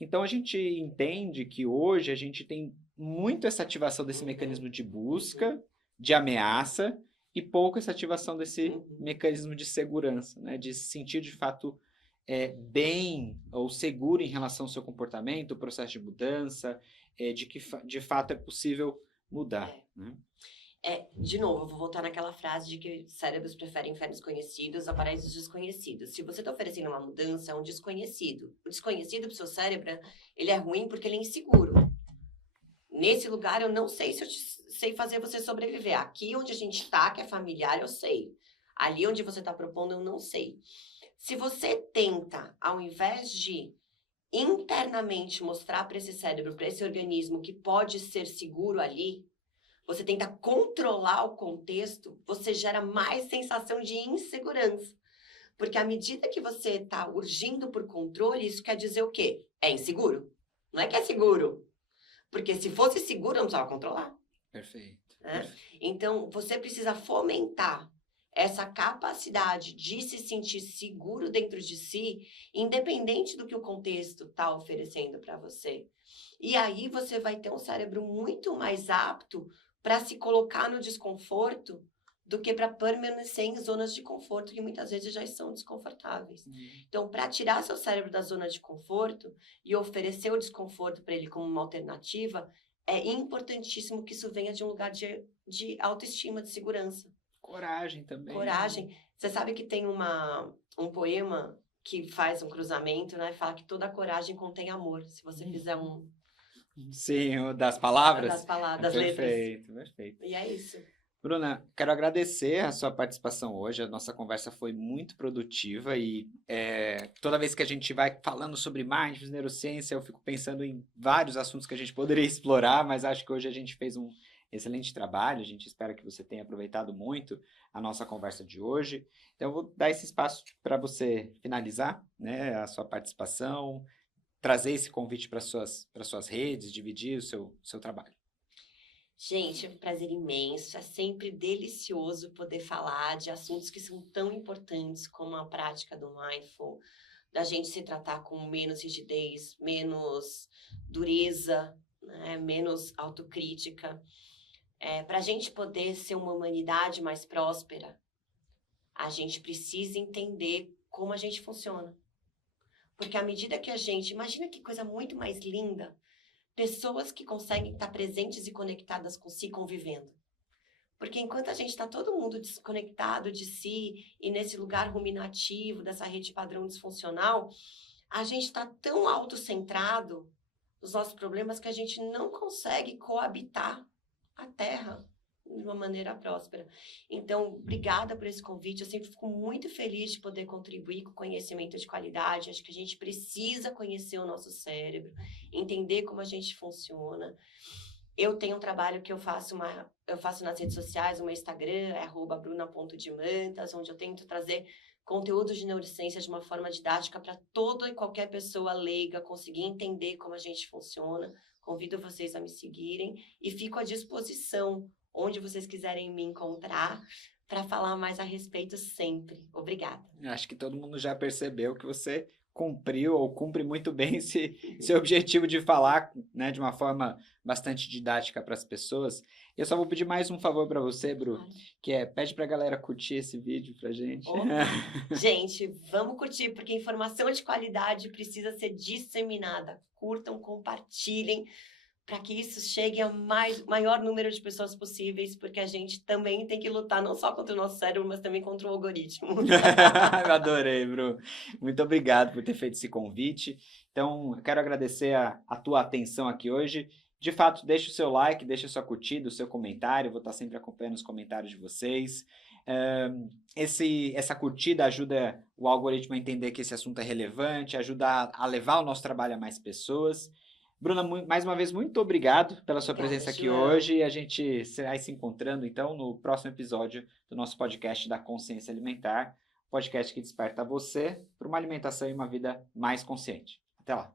Então a gente entende que hoje a gente tem muito essa ativação desse mecanismo de busca, de ameaça, e pouco essa ativação desse mecanismo de segurança, né? De se sentir de fato bem ou seguro em relação ao seu comportamento, o processo de mudança, de que de fato é possível mudar. Né? De novo, eu vou voltar naquela frase de que cérebros preferem infernos conhecidos a paraísos desconhecidos. Se você está oferecendo uma mudança, é um desconhecido. O desconhecido para o seu cérebro, ele é ruim porque ele é inseguro. Nesse lugar, eu não sei se eu sei fazer você sobreviver. Aqui onde a gente está, que é familiar, eu sei. Ali onde você está propondo, eu não sei. Se você tenta, ao invés de internamente mostrar para esse cérebro, para esse organismo que pode ser seguro ali, você tenta controlar o contexto, você gera mais sensação de insegurança. Porque à medida que você está urgindo por controle, isso quer dizer o quê? É inseguro. Não é que é seguro. Porque se fosse seguro, eu não precisava controlar. Perfeito. Então, você precisa fomentar essa capacidade de se sentir seguro dentro de si, independente do que o contexto está oferecendo para você. E aí você vai ter um cérebro muito mais apto para se colocar no desconforto do que para permanecer em zonas de conforto que muitas vezes já são desconfortáveis. Então, para tirar seu cérebro da zona de conforto e oferecer o desconforto para ele como uma alternativa, é importantíssimo que isso venha de um lugar de autoestima, de segurança. Coragem também. Coragem. Né? Você sabe que tem um poema que faz um cruzamento, né? Fala que toda coragem contém amor. Se você fizer um... Sim, das palavras? Das palavras, das letras. Perfeito. E é isso. Bruna, quero agradecer a sua participação hoje. A nossa conversa foi muito produtiva e toda vez que a gente vai falando sobre mindfulness, neurociência, eu fico pensando em vários assuntos que a gente poderia explorar, mas acho que hoje a gente fez um excelente trabalho. A gente espera que você tenha aproveitado muito a nossa conversa de hoje. Então, eu vou dar esse espaço para você finalizar, né, a sua participação, trazer esse convite para suas redes, dividir o seu trabalho. Gente, é um prazer imenso, é sempre delicioso poder falar de assuntos que são tão importantes como a prática do mindful, da gente se tratar com menos rigidez, menos dureza, né, menos autocrítica. Para a gente poder ser uma humanidade mais próspera, a gente precisa entender como a gente funciona. Porque à medida que a gente... Imagina que coisa muito mais linda, pessoas que conseguem estar presentes e conectadas com si, convivendo. Porque enquanto a gente está todo mundo desconectado de si e nesse lugar ruminativo, dessa rede padrão disfuncional, a gente está tão autocentrado nos nossos problemas que a gente não consegue coabitar a Terra de uma maneira próspera. Então, obrigada por esse convite. Eu sempre fico muito feliz de poder contribuir com conhecimento de qualidade. Acho que a gente precisa conhecer o nosso cérebro, entender como a gente funciona. Eu tenho um trabalho que eu faço nas redes sociais, o meu Instagram é @bruna.dimantas, onde eu tento trazer conteúdos de neurociência de uma forma didática para toda e qualquer pessoa leiga conseguir entender como a gente funciona. Convido vocês a me seguirem e fico à disposição onde vocês quiserem me encontrar para falar mais a respeito sempre. Obrigada. Acho que todo mundo já percebeu que você cumpriu ou cumpre muito bem esse objetivo de falar, né, de uma forma bastante didática para as pessoas. Eu só vou pedir mais um favor para você, Bru, Claro. que é pede para a galera curtir esse vídeo pra gente. Opa. Gente, vamos curtir, porque informação de qualidade precisa ser disseminada. Curtam, compartilhem, para que isso chegue a maior número de pessoas possíveis, porque a gente também tem que lutar não só contra o nosso cérebro, mas também contra o algoritmo. Eu adorei, Bru. Muito obrigado por ter feito esse convite. Então, eu quero agradecer a tua atenção aqui hoje. De fato, deixa o seu like, deixa a sua curtida, o seu comentário. Eu vou estar sempre acompanhando os comentários de vocês. Essa curtida ajuda o algoritmo a entender que esse assunto é relevante, ajuda a levar o nosso trabalho a mais pessoas. Bruna, mais uma vez, muito obrigado pela sua presença aqui hoje. E a gente vai se encontrando, então, no próximo episódio do nosso podcast da Consciência Alimentar, podcast que desperta você para uma alimentação e uma vida mais consciente. Até lá!